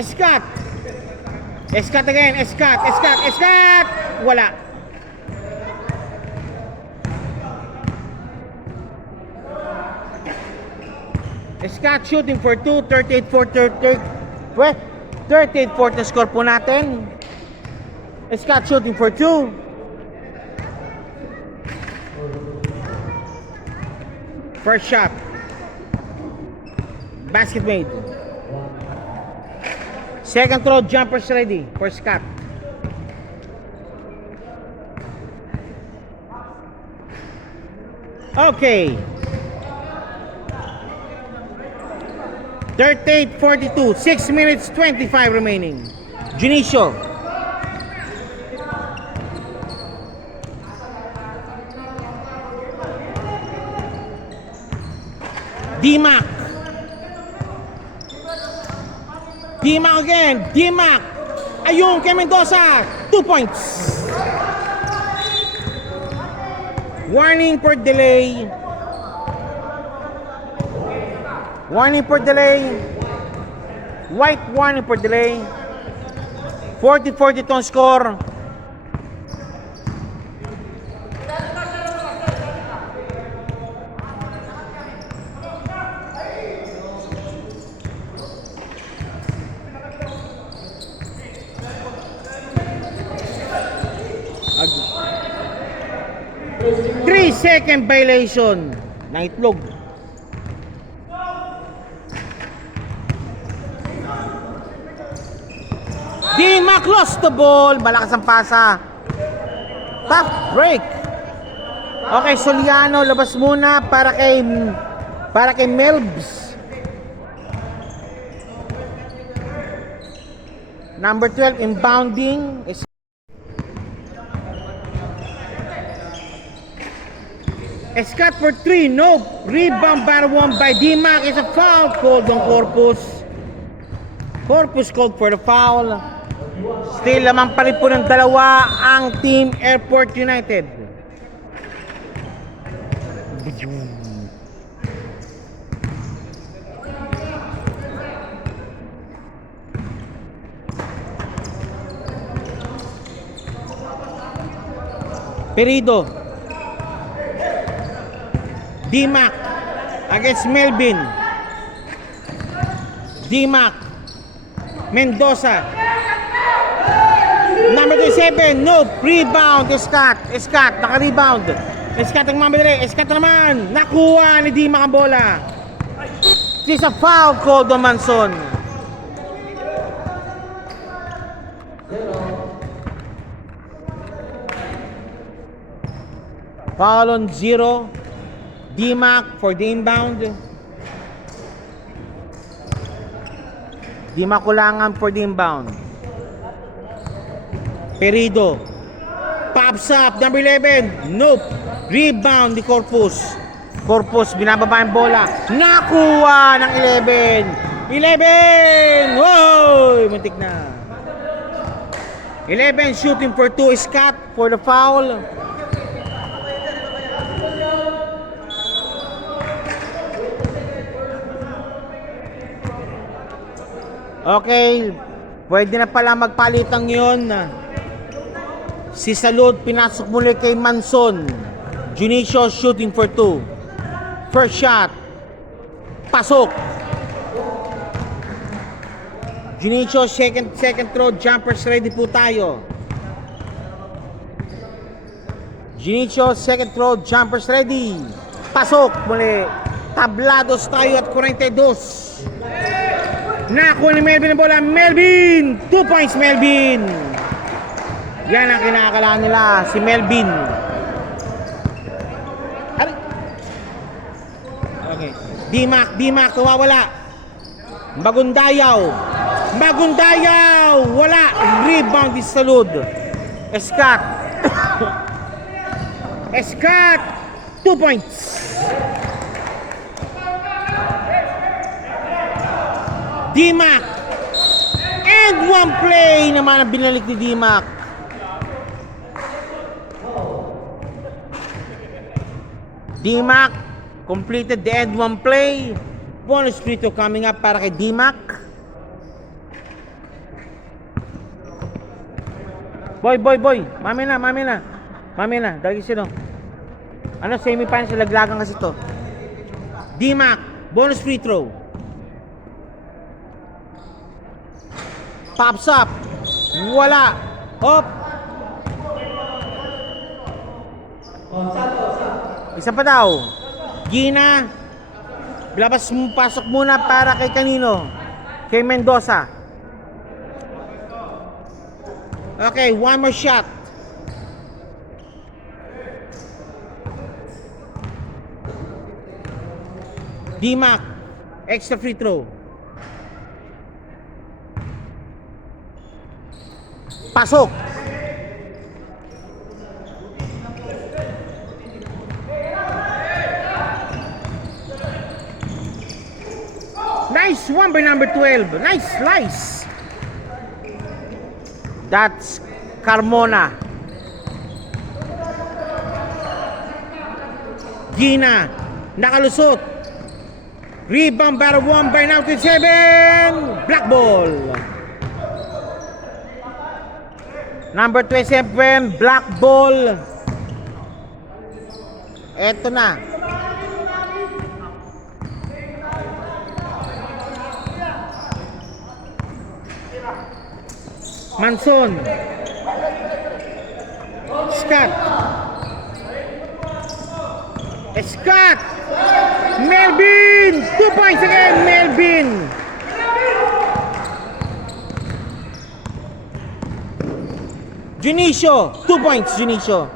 Scott. Scott again. Scott. Scott. Scott. Wala. Scott shooting for 2. 38-4 na score po natin. Scott shooting for 2. First shot. Basket made. Second throw, jumpers ready for Scott. Okay. 38-42. 6 minutes 25 remaining. Junicio. Dimac. Dimac again. Dimac. Ayun kay Mendoza. 2 points. Warning for delay. Warning for delay. White warning for delay. 40-40 tong score. Ag- 3-second violation ng itlog. D-Mac lost the ball. Malakas ang pasa. Tough break. Okay, Soliano, labas muna para kay Melbs. Number 12 inbounding. Scott for 3, nope. Rebound battle won by D-Mac. It's a foul called on Corpus. Corpus called for the foul. Still lamang pa rin po ng dalawa ang Team Airport United. Perido. D-Mac against Melvin. D-Mac. Mendoza. Number 27, nope. Rebound, Scott. Scott, naka-rebound. Scott ang mamili. Scott naman. Nakuha ni D-Mac ang bola. This is a foul called on Manson. Foul on 0. D-Mac for the inbound. D-Mac kulangan for the inbound. Perido. Pops up. Number 11. Nope. Rebound ni Corpus. Corpus binababa ang bola. Nakuha ng 11. 11! Wow! Muntik na. 11 shooting for 2. Scott for the foul. Okay, pwede na pala magpalitang yun. Si Salud pinasok muli kay Manson. Junicio shooting for 2. First shot. Pasok. Junicio second throw jumpers ready po tayo. Junicio second throw jumpers ready. Pasok muli. Tablados tayo at 42. Nakuha ni Melvin ang bola. Melvin! 2 points, Melvin! Yan ang kinakailangan nila, si Melvin. Okay. D-Mac, nawawala. Magundayaw. Wala. Rebound is Salud. Scott. Scott, 2 points. D-Mac. And one play naman ang binalik ni D-Mac. D-Mac completed the end one play. Bonus free throw coming up para kay D-Mac. Boy. Mami na. Dagi sino. Ano, semi-finals, laglagan kasi to. D-Mac, bonus free throw. Pops up. Wala. Op. Isa pa daw. Gina. Pasok muna para kay kanino? Kay Mendoza. Okay, one more shot. D-Mac. Extra free throw. Pasok. Nice one by number 12. Nice slice. That's Carmona. Gina, nakalusot. Rebound para 1 by now 27. Black ball. Number 27, black ball. Eto na. Manson. Scott. Scott. Melvin. 2 points again, Melvin. Junicio. 2 points, Junicio.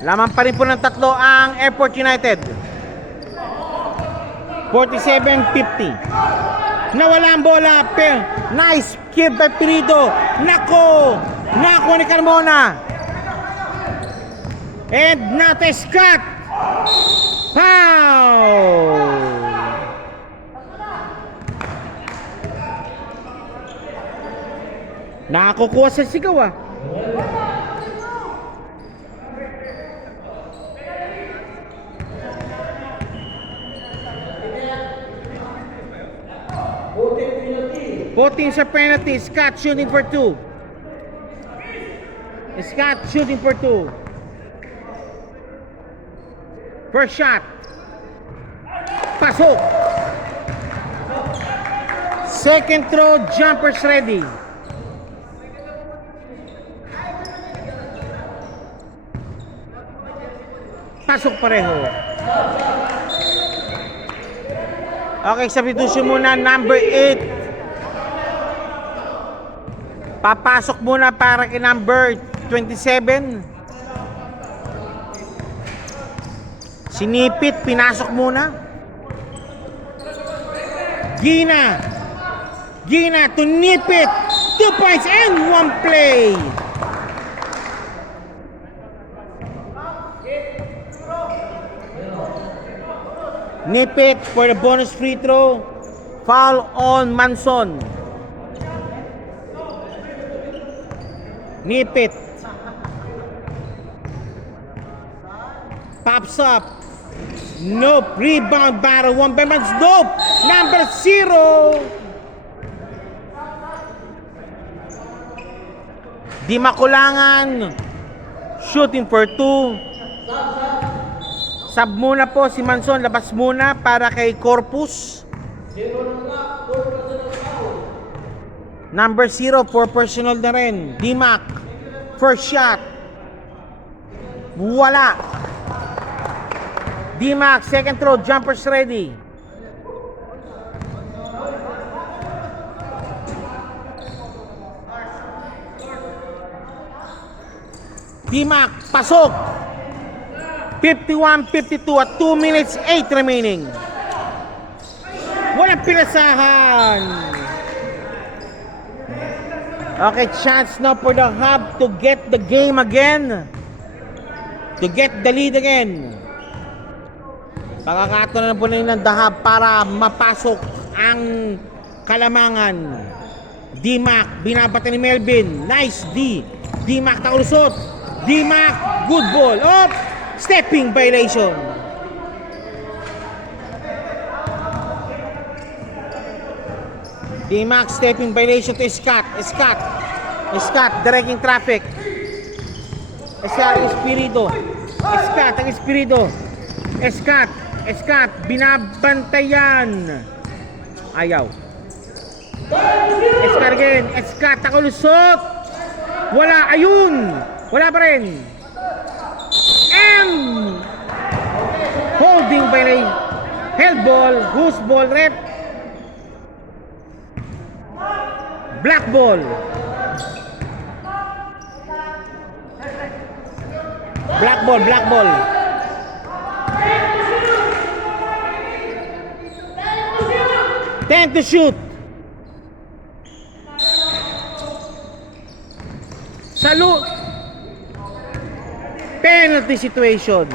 Laman pa rin po ng tatlo ang Airport United. 47-50. Nawala ang bola. Nice kill by Pirito. Nako ni Carmona. And not a Scott. Foul. Nakakukuha sa sigaw ah. Voting sa penalty. Scott shooting for 2. Scott shooting for 2. First shot. Pasok. Second throw. Jumpers ready. Pasok pareho. Okay, substitution muna number 8. Papasok muna para kay number 27. Sinipit, pinasok muna. Gina to Nipit. 2 points and 1 play. Nipit for the bonus free throw. Foul on Manson. Nipit. Pops up. Nope. Rebound battle. 1 by Mans. Nope. Number 0. Di makulangan. Shooting for 2. Sub muna po si Manson. Labas muna para kay Corpus. Number 0 for personal na rin. D-Mac. First shot. Wala. D-Mac. Second throw. Jumpers ready. D-Mac. Pasok. 51-52 at 2 minutes 8 remaining. Walang pinasahan. Okay, chance now for the Hub to get the game again. To get the lead again. Pakakato na po na ng the Hub para mapasok ang Kalamangan. D-Mac, binabata ni Melvin. Nice D. D-Mac nakalusot. D-Mac, good ball. Up! Stepping violation. D-Mac stepping violation to Scott. Scott directing traffic. Scott Espirido. Scott binabantayan. Ayaw. Scott again. Scott nakalusot. Wala. Ayun. Wala pa rin. And holding violation. Held ball. Whose ball rep? Black ball. Black ball. 10 to shoot. Salute. Penalty situation.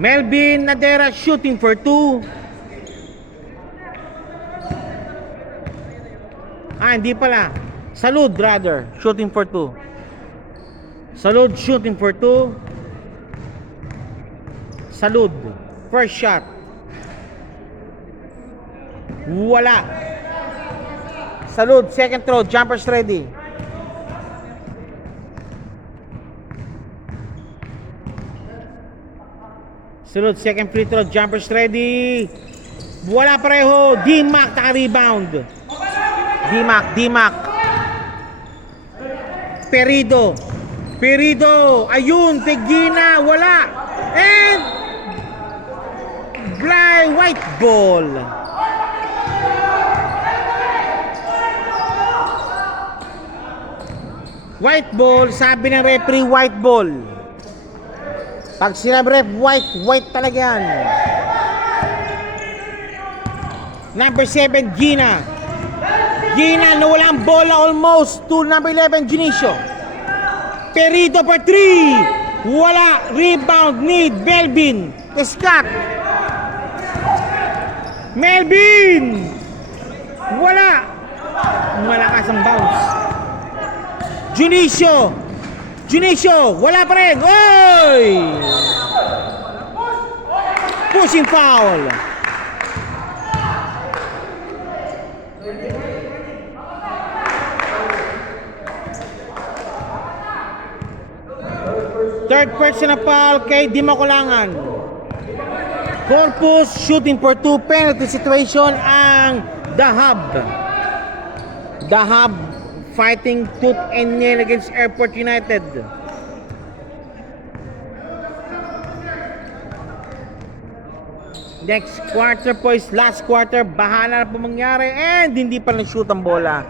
Melvin Nadera shooting for 2. Hindi pala. Salud, rather. Shooting for 2. Salud, shooting for 2. Salud. First shot. Wala. Salud, second throw. Jumpers ready. Salud, second free throw. Jumpers ready. Wala pareho. D-Mac naka-rebound. D-Mac. Perido. Ayun, Tegina. Wala. And white ball. White ball, sabi ng referee, white ball. Pag sinabi ref, white talaga yan. Number 7, Gina, nawala ang bola almost to number 11, Junicio. Perito for 3. Wala. Rebound need Melvin. Scott. Melvin. Wala. Malakas ang bounce. Junicio. Wala pa rin. Oy! Pushing foul. Third personal foul kay Dimakulangan. Corpus shooting for 2, penalty situation ang The Hub fighting tooth and nail against Airport United. Next quarter po is last quarter. Bahala na po mangyari and hindi pa na-shoot ang bola.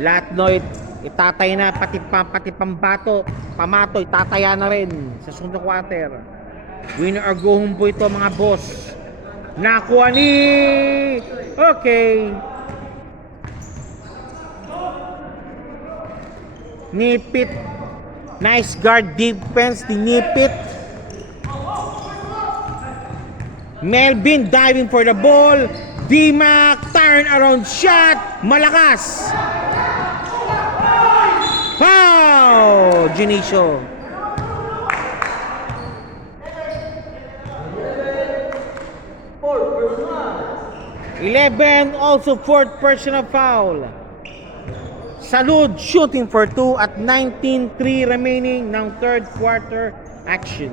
Latnoy itatay na pati pamato itataya na rin sa sunod quarter. Winner or go home po ito mga boss. Nakuha ni Nipit. Nice guard defense ni Nipit. Melvin diving for the ball. D-Mac turn around shot. Malakas. Wow! Junicio. Eleven, also fourth personal foul. Salud shooting for 2 at 19-3 remaining ng third quarter action.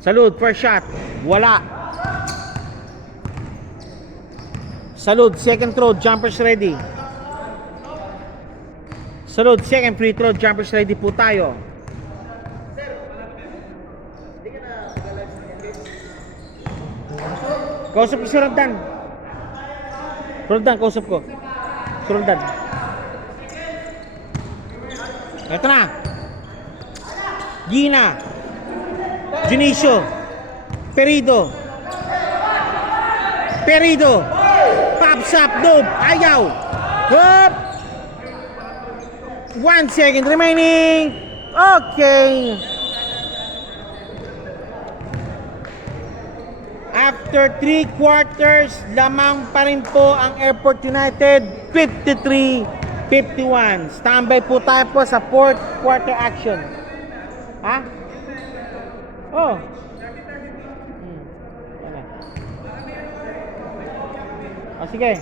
Salud first shot. Wala. Salud second throw. Jumpers ready. Salud second free throw. Jumpers ready po tayo. Kausap ko si Roldan. Kausap ko. Si Roldan. Ito na. Gina. Junicio. Perido. Pops up. Nope. Ayaw. Hop. 1 second remaining. Okay. After 3 quarters, lamang pa rin po ang Airport United, 53-51. Standby po tayo po sa 4th quarter action. Ha? Oh. Oh, sige.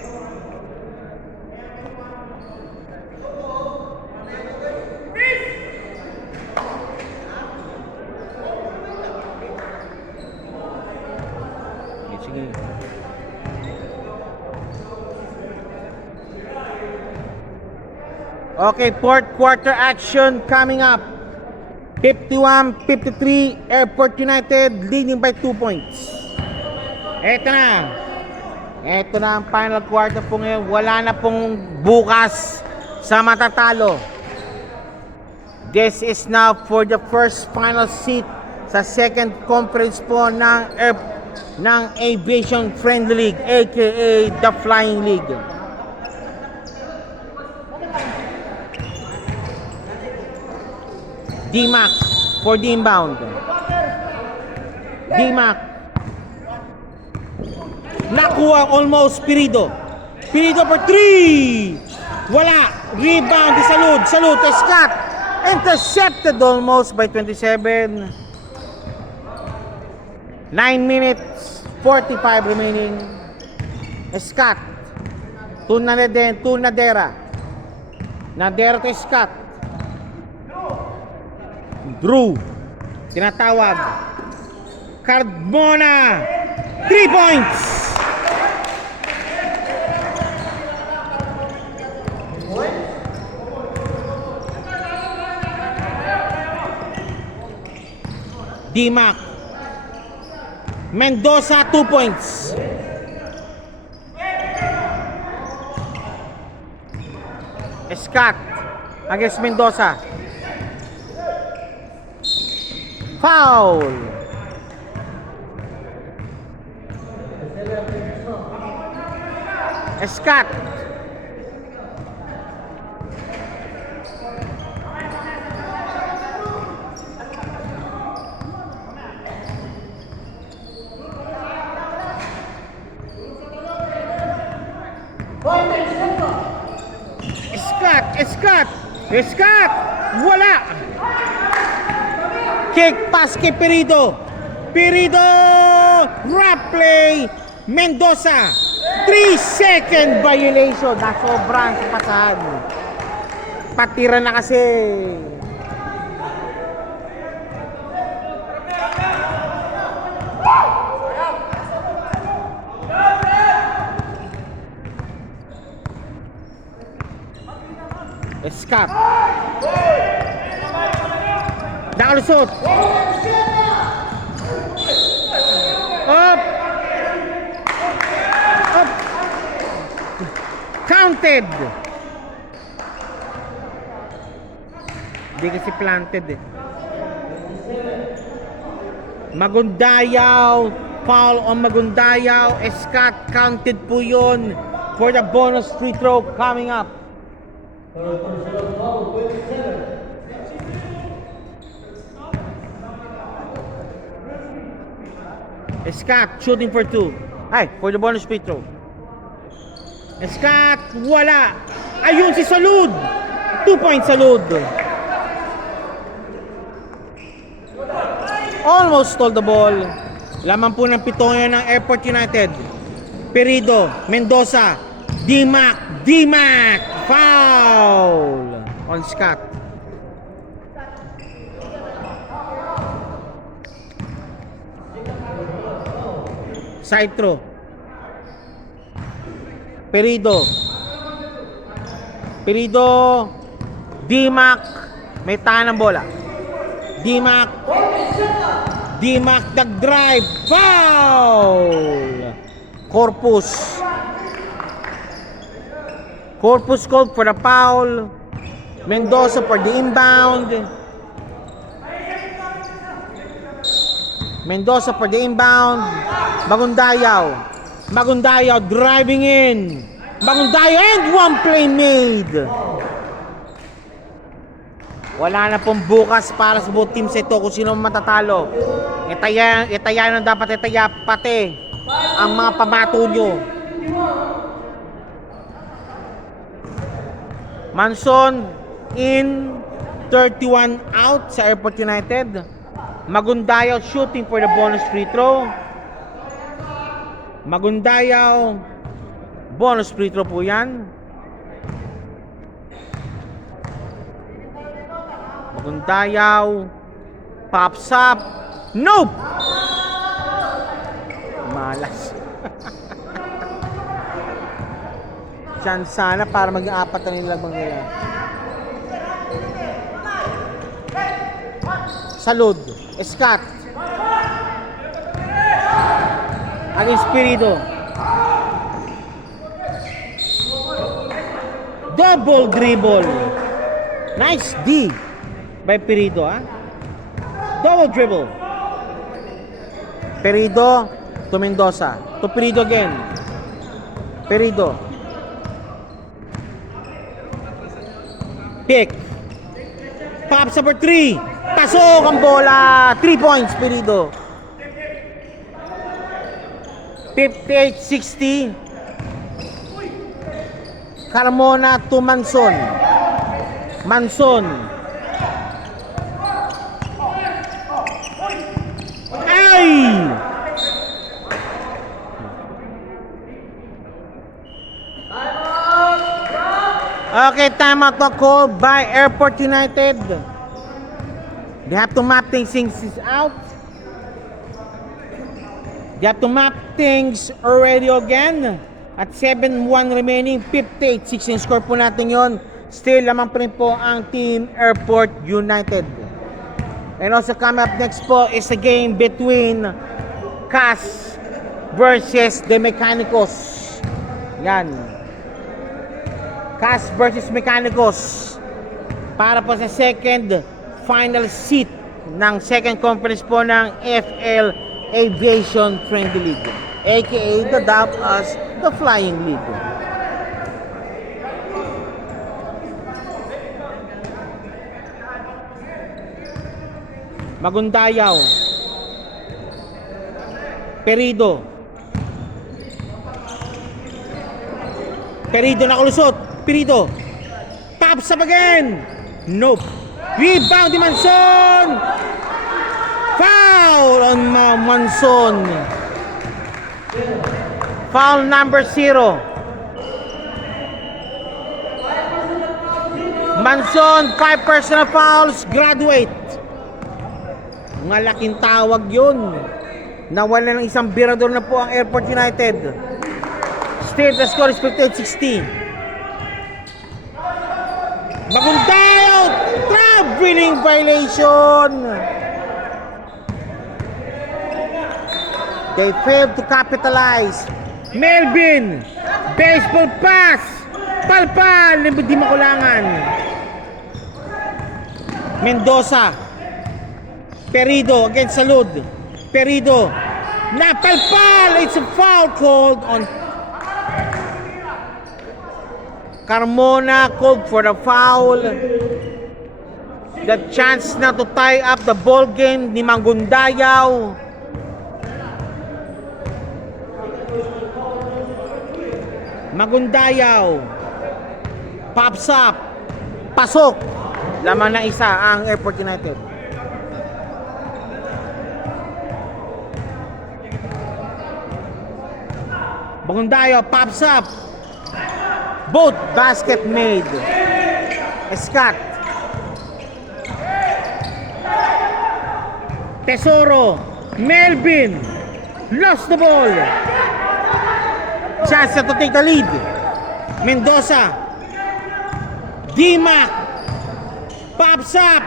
Okay, 4th quarter action coming up. 51-53, Airport United leading by 2 points. Ito na ang final quarter po ngayon. Wala na pong bukas sa matatalo. This is now for the first final seat sa second conference po ng Aviation Friendly League, aka the Flying League. D-Mac for the inbound. D-Mac. Nakuha almost Pirido. Pirido for 3. Wala. Rebound. Salud. Scott. Intercepted almost by 27. 9 minutes 45 remaining. Scott. Nadera to Scott. Drew. Tinatawag. Cardmona. 3 points. D-Mac. Mendoza 2 points. Scott against Mendoza. Foul. Scott. Scott. Wala. Kick pass kay Pirido. Wrap play. Mendoza. 3-second violation. Nasobrang sa pasahan. Patira na kasi. Scott. Nakalusot. Up. Counted. Hindi kasi planted eh. Magundayaw. Foul on Magundayaw. Scott counted po yun for the bonus free throw coming up. Scott shooting for 2. Ay, for the bonus free throw. Scott, wala. Ayun si Salud. 2 points Salud. Almost stole the ball. Laman po ng pitonyo ng Airport United. Pirido, Mendoza, D-Mac. Foul on Scott. Side throw. Pirido, D-Mac. May tahan ng bola. D-Mac nag-drive. Foul. Corpus called for the foul. Mendoza for the inbound. Magundayaw driving in. And one play made. Wala na pong bukas para sa both teams ito kung sino matatalo. Itaya na dapat itaya pati ang mga pamato nyo. Manson in, 31 out sa Airport United. Magundayaw shooting for the bonus free throw. Bonus free throw po yan. Magundayaw pops up. Nope! Malas. Diyan sana para maging 4 na nilagbang nila. Salud. Scott. Against Pirido. Double dribble. Nice D by Pirido, ha? Double dribble. Pirido to Mendoza. To Pirido again. Pick. Pops up for 3. Pasok ang bola. 3 points, Pirido. 58-60. Carmona to Manson. Manson. Ay! Okay, timeout na called by Airport United. They have to map things out. They have to map things already again. At 7-1 remaining, 58-16 score po natin yon. Still, lamang pa rin po ang Team Airport United. And also coming up next po is a game between CAS versus the Mecanicos. Yan. CAS versus Mecanicos. Para po sa second final seat ng second conference po ng FL Aviation Friendly League, aka the dubbed as the Flying League. Magundayaw, Perido nakalusot. Perido pops up again. Nope. Rebound ni Manson. Foul on Manson. Foul number 0. Manson, 5 personal fouls, graduate. Malaking tawag yun. Nawala ng isang birador na po ang Airport United. Still, the score is 58-16. Magundayaw, traveling violation. They failed to capitalize. Melvin, baseball pass. Palpal, hindi makulangan. Mendoza, Perido against Salud. Perido, napalpal. It's a foul called on Carmona, called for the foul. The chance na to tie up the ball game ni Magundayaw. Magundayaw pops up, pasok. Lamang na isa ang Airport United. Magundayaw pops up. Both basket made. Scott. Tesoro. Melvin. Lost the ball. Chance to take the lead. Mendoza. Dimac. Pops up.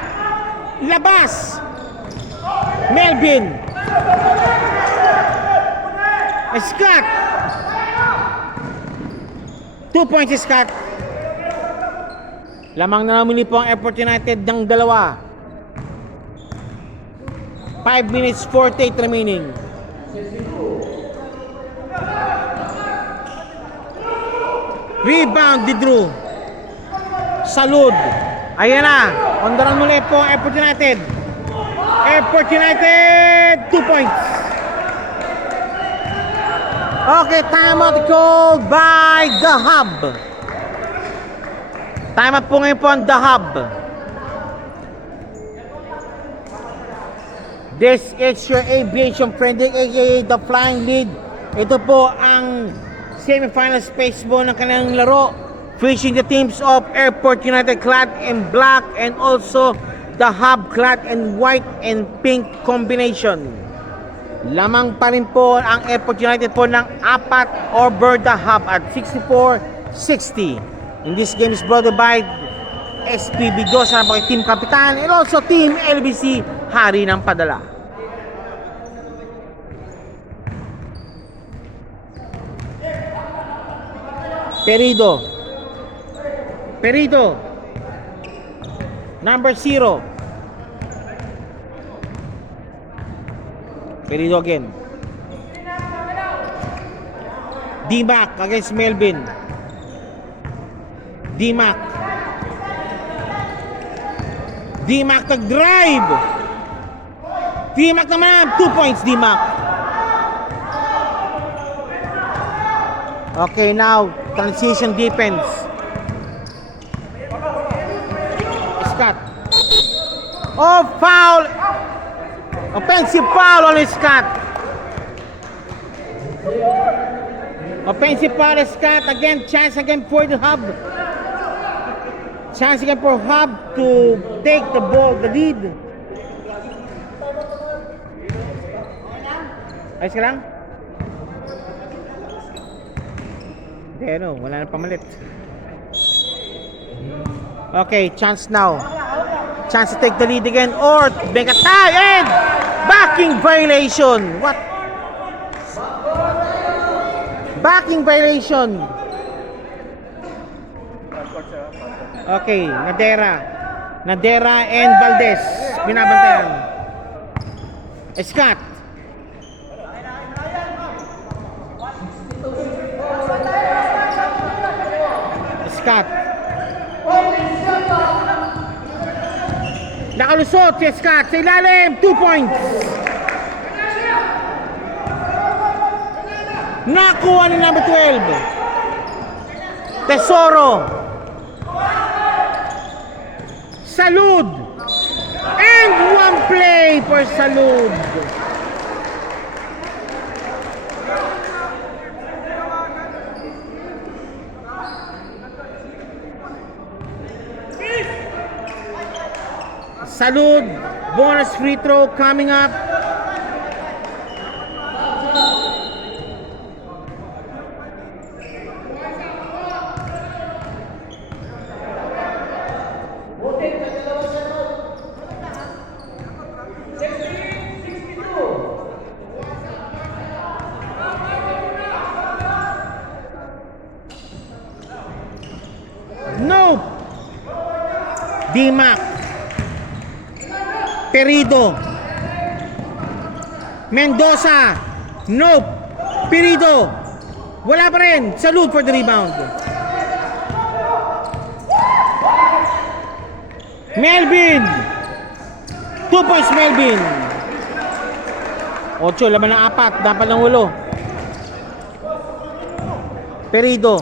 Labas. Melvin. Scott. 2 points si Scott. Lamang na namuli po ang Airport United ng dalawa. 5 minutes 48 remaining. Rebound, Didru. Salud. Ayan na. On the run muli po ang Airport United. Airport United, 2 points. Okay, timeout called by The Hub. Timeout po ngayon po ang The Hub. This is your aviation friendly, aka the Flying League. Ito po ang semi-final space po ng kanilang laro, featuring the teams of Airport United clad in black and also The Hub clad in white and pink combination. Lamang pa rin po ang Airport United po ng 4 over The Hub at 64-60. In this game is brought by SPB Dosa, Team Kapitan, and also Team LBC, Hari ng Padala. Perido. Number 0. Perido again. Dimac against Melvin. D-Mac nag-drive. D-Mac naman, 2 points D-Mac. Okay, now transition defense. Scott. Oh, foul. Offensive foul on Scott. Offensive foul on Scott. Again, chance again for the Hub. Chance again for Hub to take the ball, the lead. Ayos ka lang? Hindi, ano, wala na pamalit. Okay, chance now. Chance to take the lead again or make a tie and backing violation. What? Backing violation. Okay, Nadera and Valdez binabantayan. Scott. Scott. Nakalusot si Scott sa ilalim, 2 points. Nakuha ni number 12. Tesoro. Salud. And one play for Salud. Salud, bonus free throw coming up. Nope. D-Mac. Perido. Mendoza. Nope. Perido. Wala pa rin. Salud for the rebound. Melvin. 2 points Melvin. 8, laban ng 4. Dapat ng 8. Perido.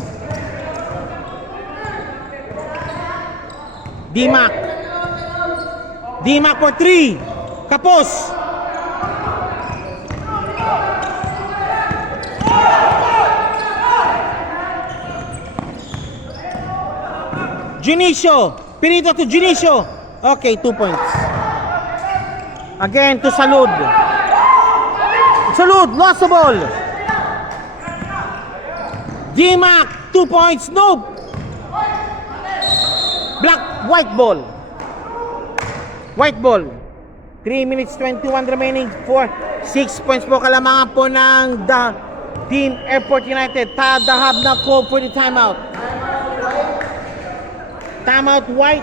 D-Mac. D-Mac for 3. Kapos. Junicio. Pinito to Junicio. Okay, 2 points. Again to Salud. Salud, lost the ball. D-Mac, 2 points. Nope. White ball. White ball. 3 minutes 21 remaining for 6 points po kalamangan po ng the Team Airport United. The Hub na call for the timeout. Timeout White.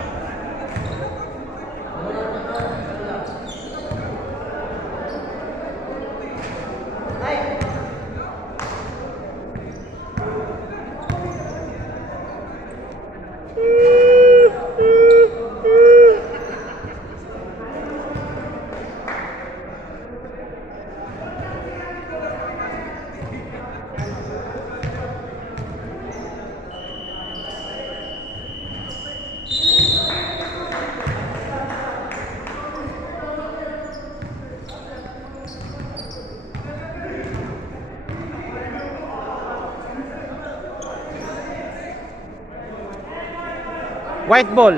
White ball.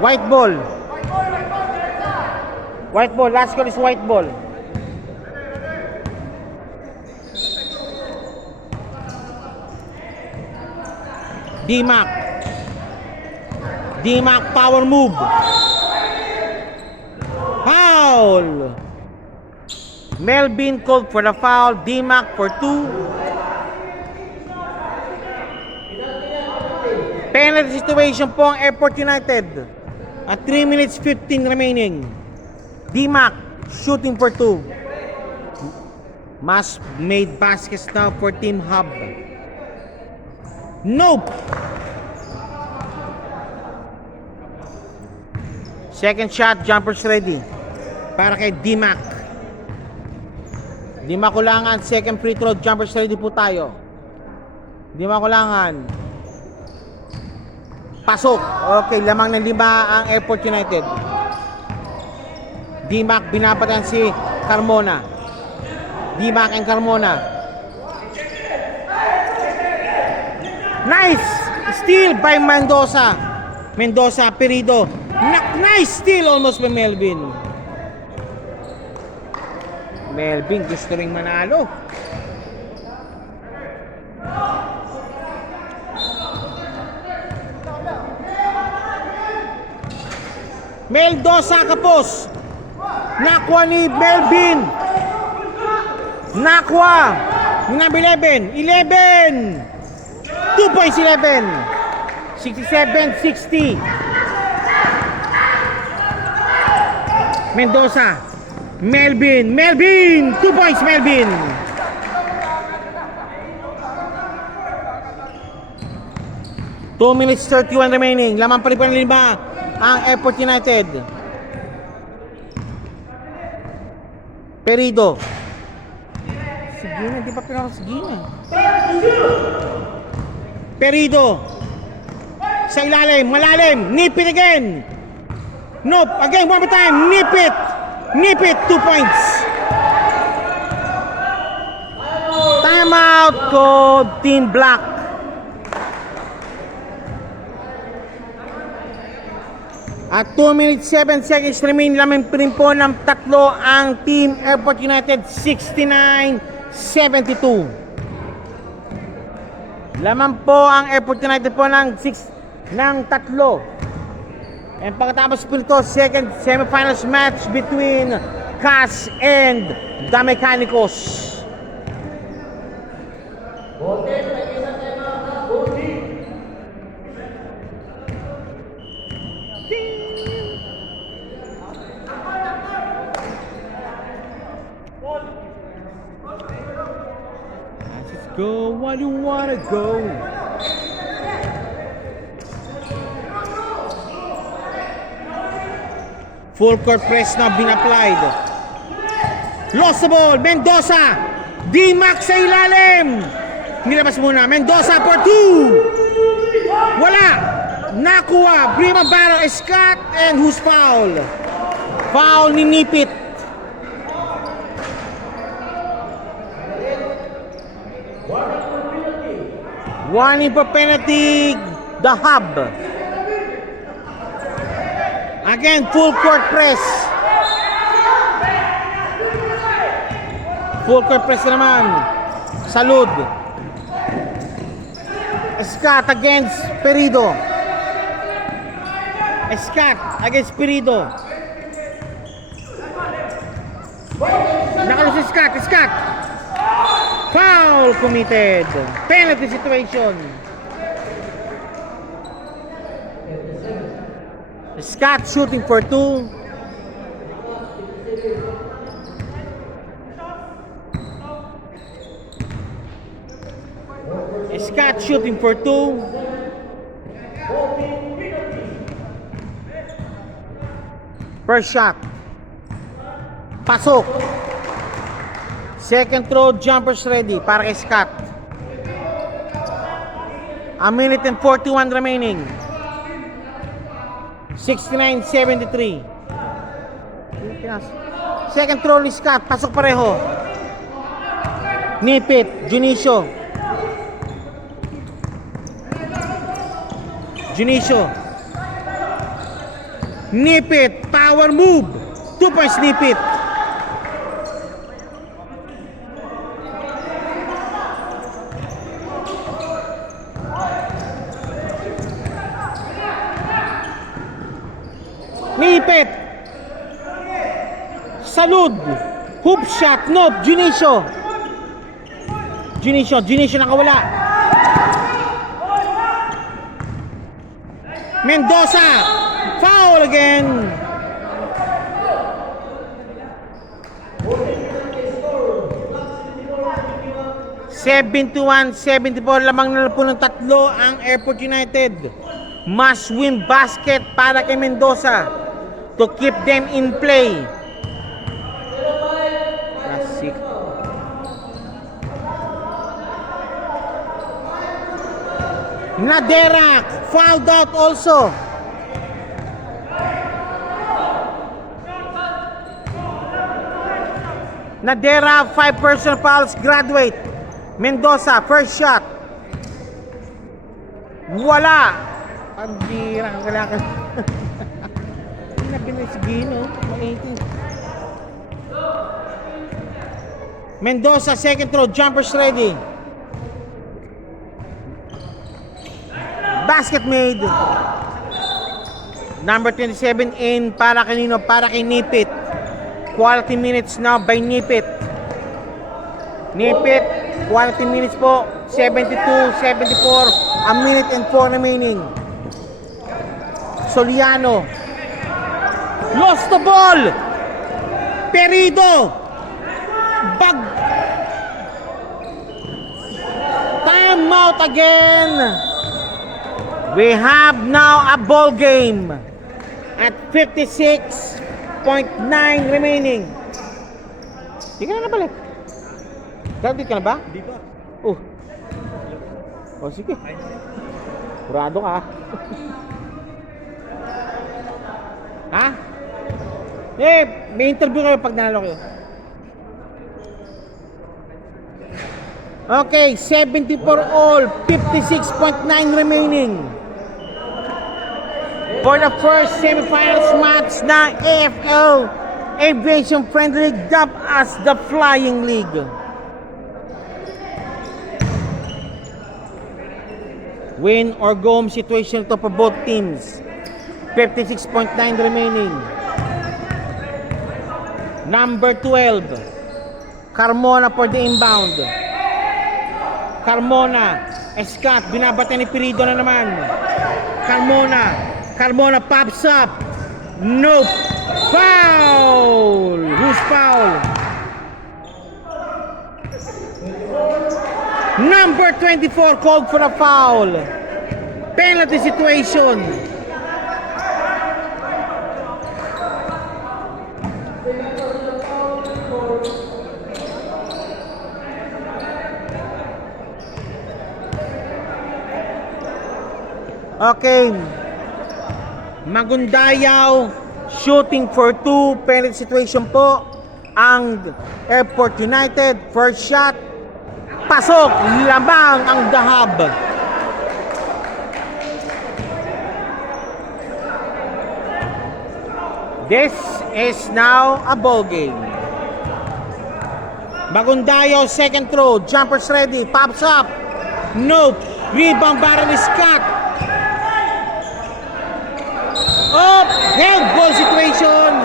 White ball. White ball. Last call is white ball. D-Mac. D-Mac power move. Foul. Melvin called for the foul. D-Mac for 2. Penalty situation po ang Airport United. At 3 minutes 15 remaining. D-Mac shooting for 2. Must made baskets now for Team Hub. Nope. Second shot, jumpers ready. Para kay D-Mac. Di makulangan, second free throw, jumpers ready po tayo. Di makulangan. Pasok. Okay, lamang ng 5 ang Airport United. D-Mac binabatan si Carmona. D-Mac and Carmona. Nice steal by Mendoza. Mendoza, Perido. Nice steal almost by Melvin. Melvin gusto ring manalo. Mendoza kapos. Nakuha ni Melvin. Nakuha ni number 11. 11. 2 points 11. 67-60. Mendoza. Melvin. 2 points Melvin. Two minutes 31 remaining. Laman pa rin po ng 5 ang Airport United. Perido. Sige na, di pa pinaka sige na. Perido. Sa ilalim, malalim. Nip it again. Nope, again, one more time. Nip it. 2 points. Timeout called Team Black. At 2 minutes 7 seconds remain. Lamang rin po ng 3 ang Team Airport United. 69-72. Lamang po ang Airport United po ng 3. And pagkatapos po nito, second semifinals match between Cash and The Mechanicos. Let's go, where you wanna go? Full court press na binapplied. Lost the ball, Mendoza. D-Mac sa ilalim. Nilabas muna, Mendoza for 2. Wala. Nakuha, Brima Barrow, Scott, and who's foul? Foul ni Nipit. Warning for penalty, the Hub. Again, full court press. Full court press naman. Salud. Scott against Perido. Scott against Perido. Nakalas si Scott. Scott. Foul committed. Penalty situation. Scott shooting for 2. Scott shooting for 2. First shot. Pasok. Second throw, jumpers ready para kay Scott. A minute and 41 remaining. 69-73. Second throw ni Scott. Pasok pareho. Nipit. Junicio. Nipit. Power move. 2 points Nipit. Nipit. Salud. Hoop shot. Nope. Junicio nakawala. Mendoza. Foul again. (71-74) lamang na po ng 3 ang Airport United. Must win basket para kay Mendoza. to keep them in play. Classic. Nadera fouled out also. Nadera, 5 personal fouls, graduate. Mendoza, first shot. Wala. Pambira, wala ka. Hindi na pinasigino. Maitin. Mendoza, second throw, jumpers ready. Basket made. Number 27 in para kanino? Para kay Nipit. Quality minutes now by Nipit. Nipit, quality minutes po. 72-74. A minute and 4 remaining. Soliano. Lost the ball. Perido. Time out again. We have now a ball game at 56.9 remaining. Di ka na nabalik? Graduate ka na ba? Hindi pa. Oh. Oh, sige. Kurado ka. Ha? Eh, may interview kayo pag nanalo kayo. Okay, 74 all, 56.9 remaining. For the first semifinals match na AFL Aviation Friendly League, dubbed as the Flying League. Win or go home situation to for both teams. 56.9 remaining. Number 12, Carmona for the inbound. Carmona, Scott, binabata ni Perido na naman. Carmona pops up. Nope. Foul! Who's foul? Number 24 called for a foul. Penalty situation. Okay. Magundayaw shooting for 2, penalty situation po ang Airport United. First shot, pasok, lamang ang Dahab. This is now a ball game. Magundayaw, second throw, jumpers ready, pops up, nope, rebound para ni Scott. Oh, held ball situation.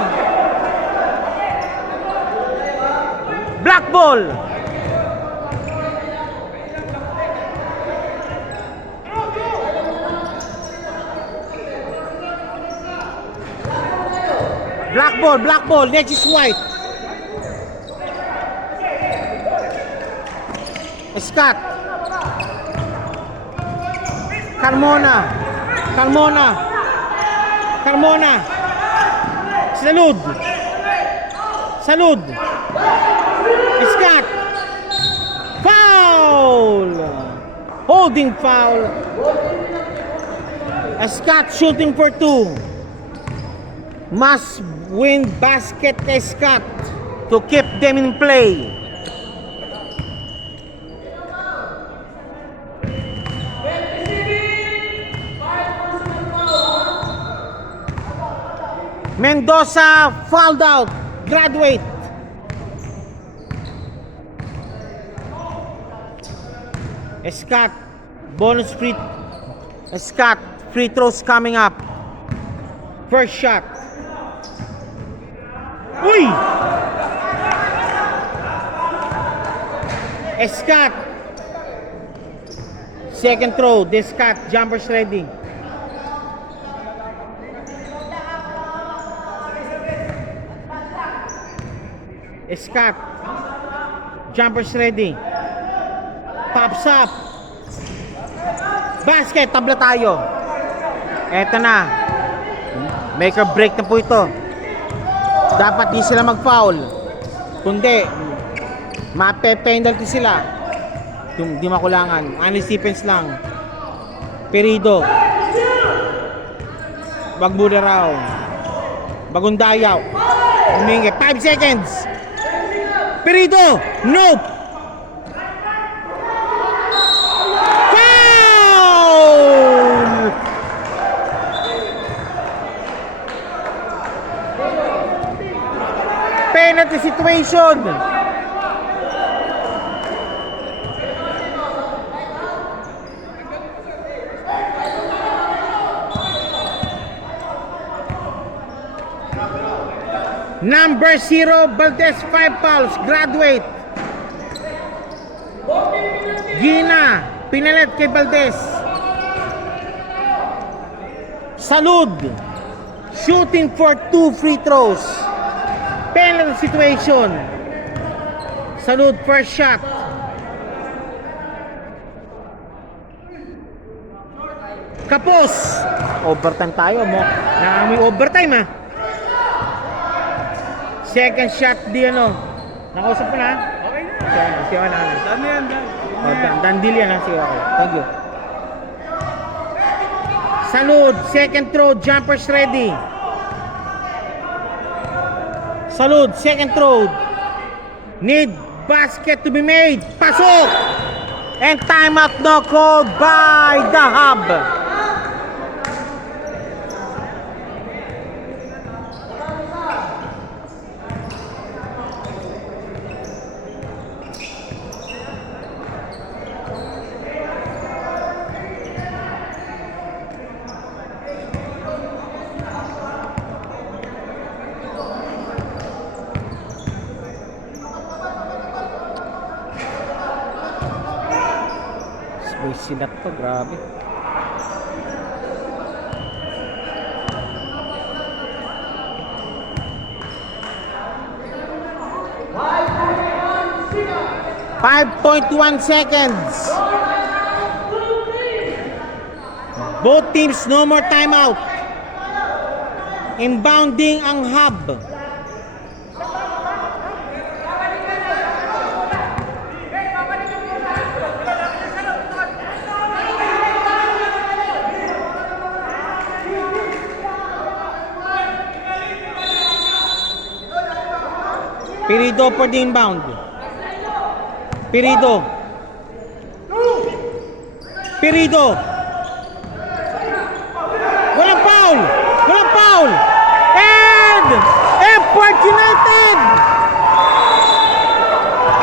Black ball. Black ball. Next is white. Scott. Carmona. Salud. Scott. Foul. Holding foul. Scott shooting for 2. Must win basket kay Scott to keep them in play. Mendoza fouled out. Graduate. Scott, bonus free. Scott, free throws coming up. First shot. Uy! Scott. Second throw. Scott, jumpers ready. Scott, jumpers ready. Pops up. Basket, tabla tayo. Eto na. Make or break na po ito. dapat di sila mag-foul. Kundi, mape-penalty sila. Yung di makulangan. Honest defense lang. Perido. Bagbura raw. Bagundayaw. Humingi. 5 seconds. Perido. Nope. Foul! Penalty situation. Number 0, Valdez, 5 fouls, graduate. Gina, pinalit kay Valdez. Salud, shooting for 2 free throws. Penalty situation. Salud, first shot. Kapos. Overtime tayo mo. May overtime ah. Second shot di ano. Nakausap ko na. Okay na. Siya na. Dami yan, Dan deal yan ha. Sige, okay. Thank you. Salud, second throw, jumpers ready. Salud, second throw. Need basket to be made. Pasok! And timeout no called by the Hub. May sinat to, grabe. .1 seconds. Both teams no more timeout. Inbounding ang Hub. Perido for the inbound. Perido. Perido. Walang foul. Walang foul. And Effort United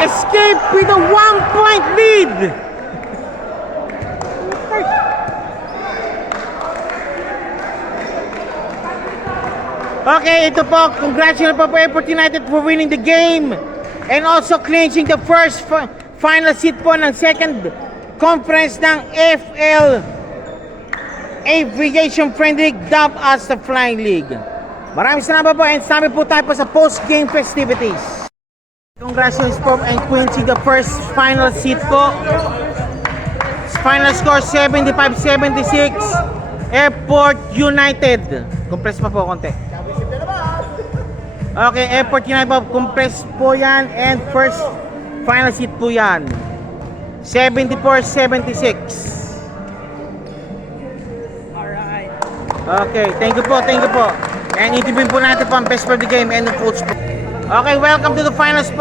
escape with a 1-point lead. Okay, ito po. Congratulations po Effort United for winning the game and also clinching the first final seat po ng second conference ng FL Aviation Friendly League, dubbed as the Flying League. Maraming salamat po and sabi po tayo po sa post-game festivities. Congratulations po and clinching the first final seat po. Final score 75-76 Effort United. Compress pa po konti. Okay, Effort United po, compress po yan and first final seat po yan 74-76. Alright. Okay, thank you po and interview po natin po ang best for the game and the coach po. Okay, welcome to the finals po.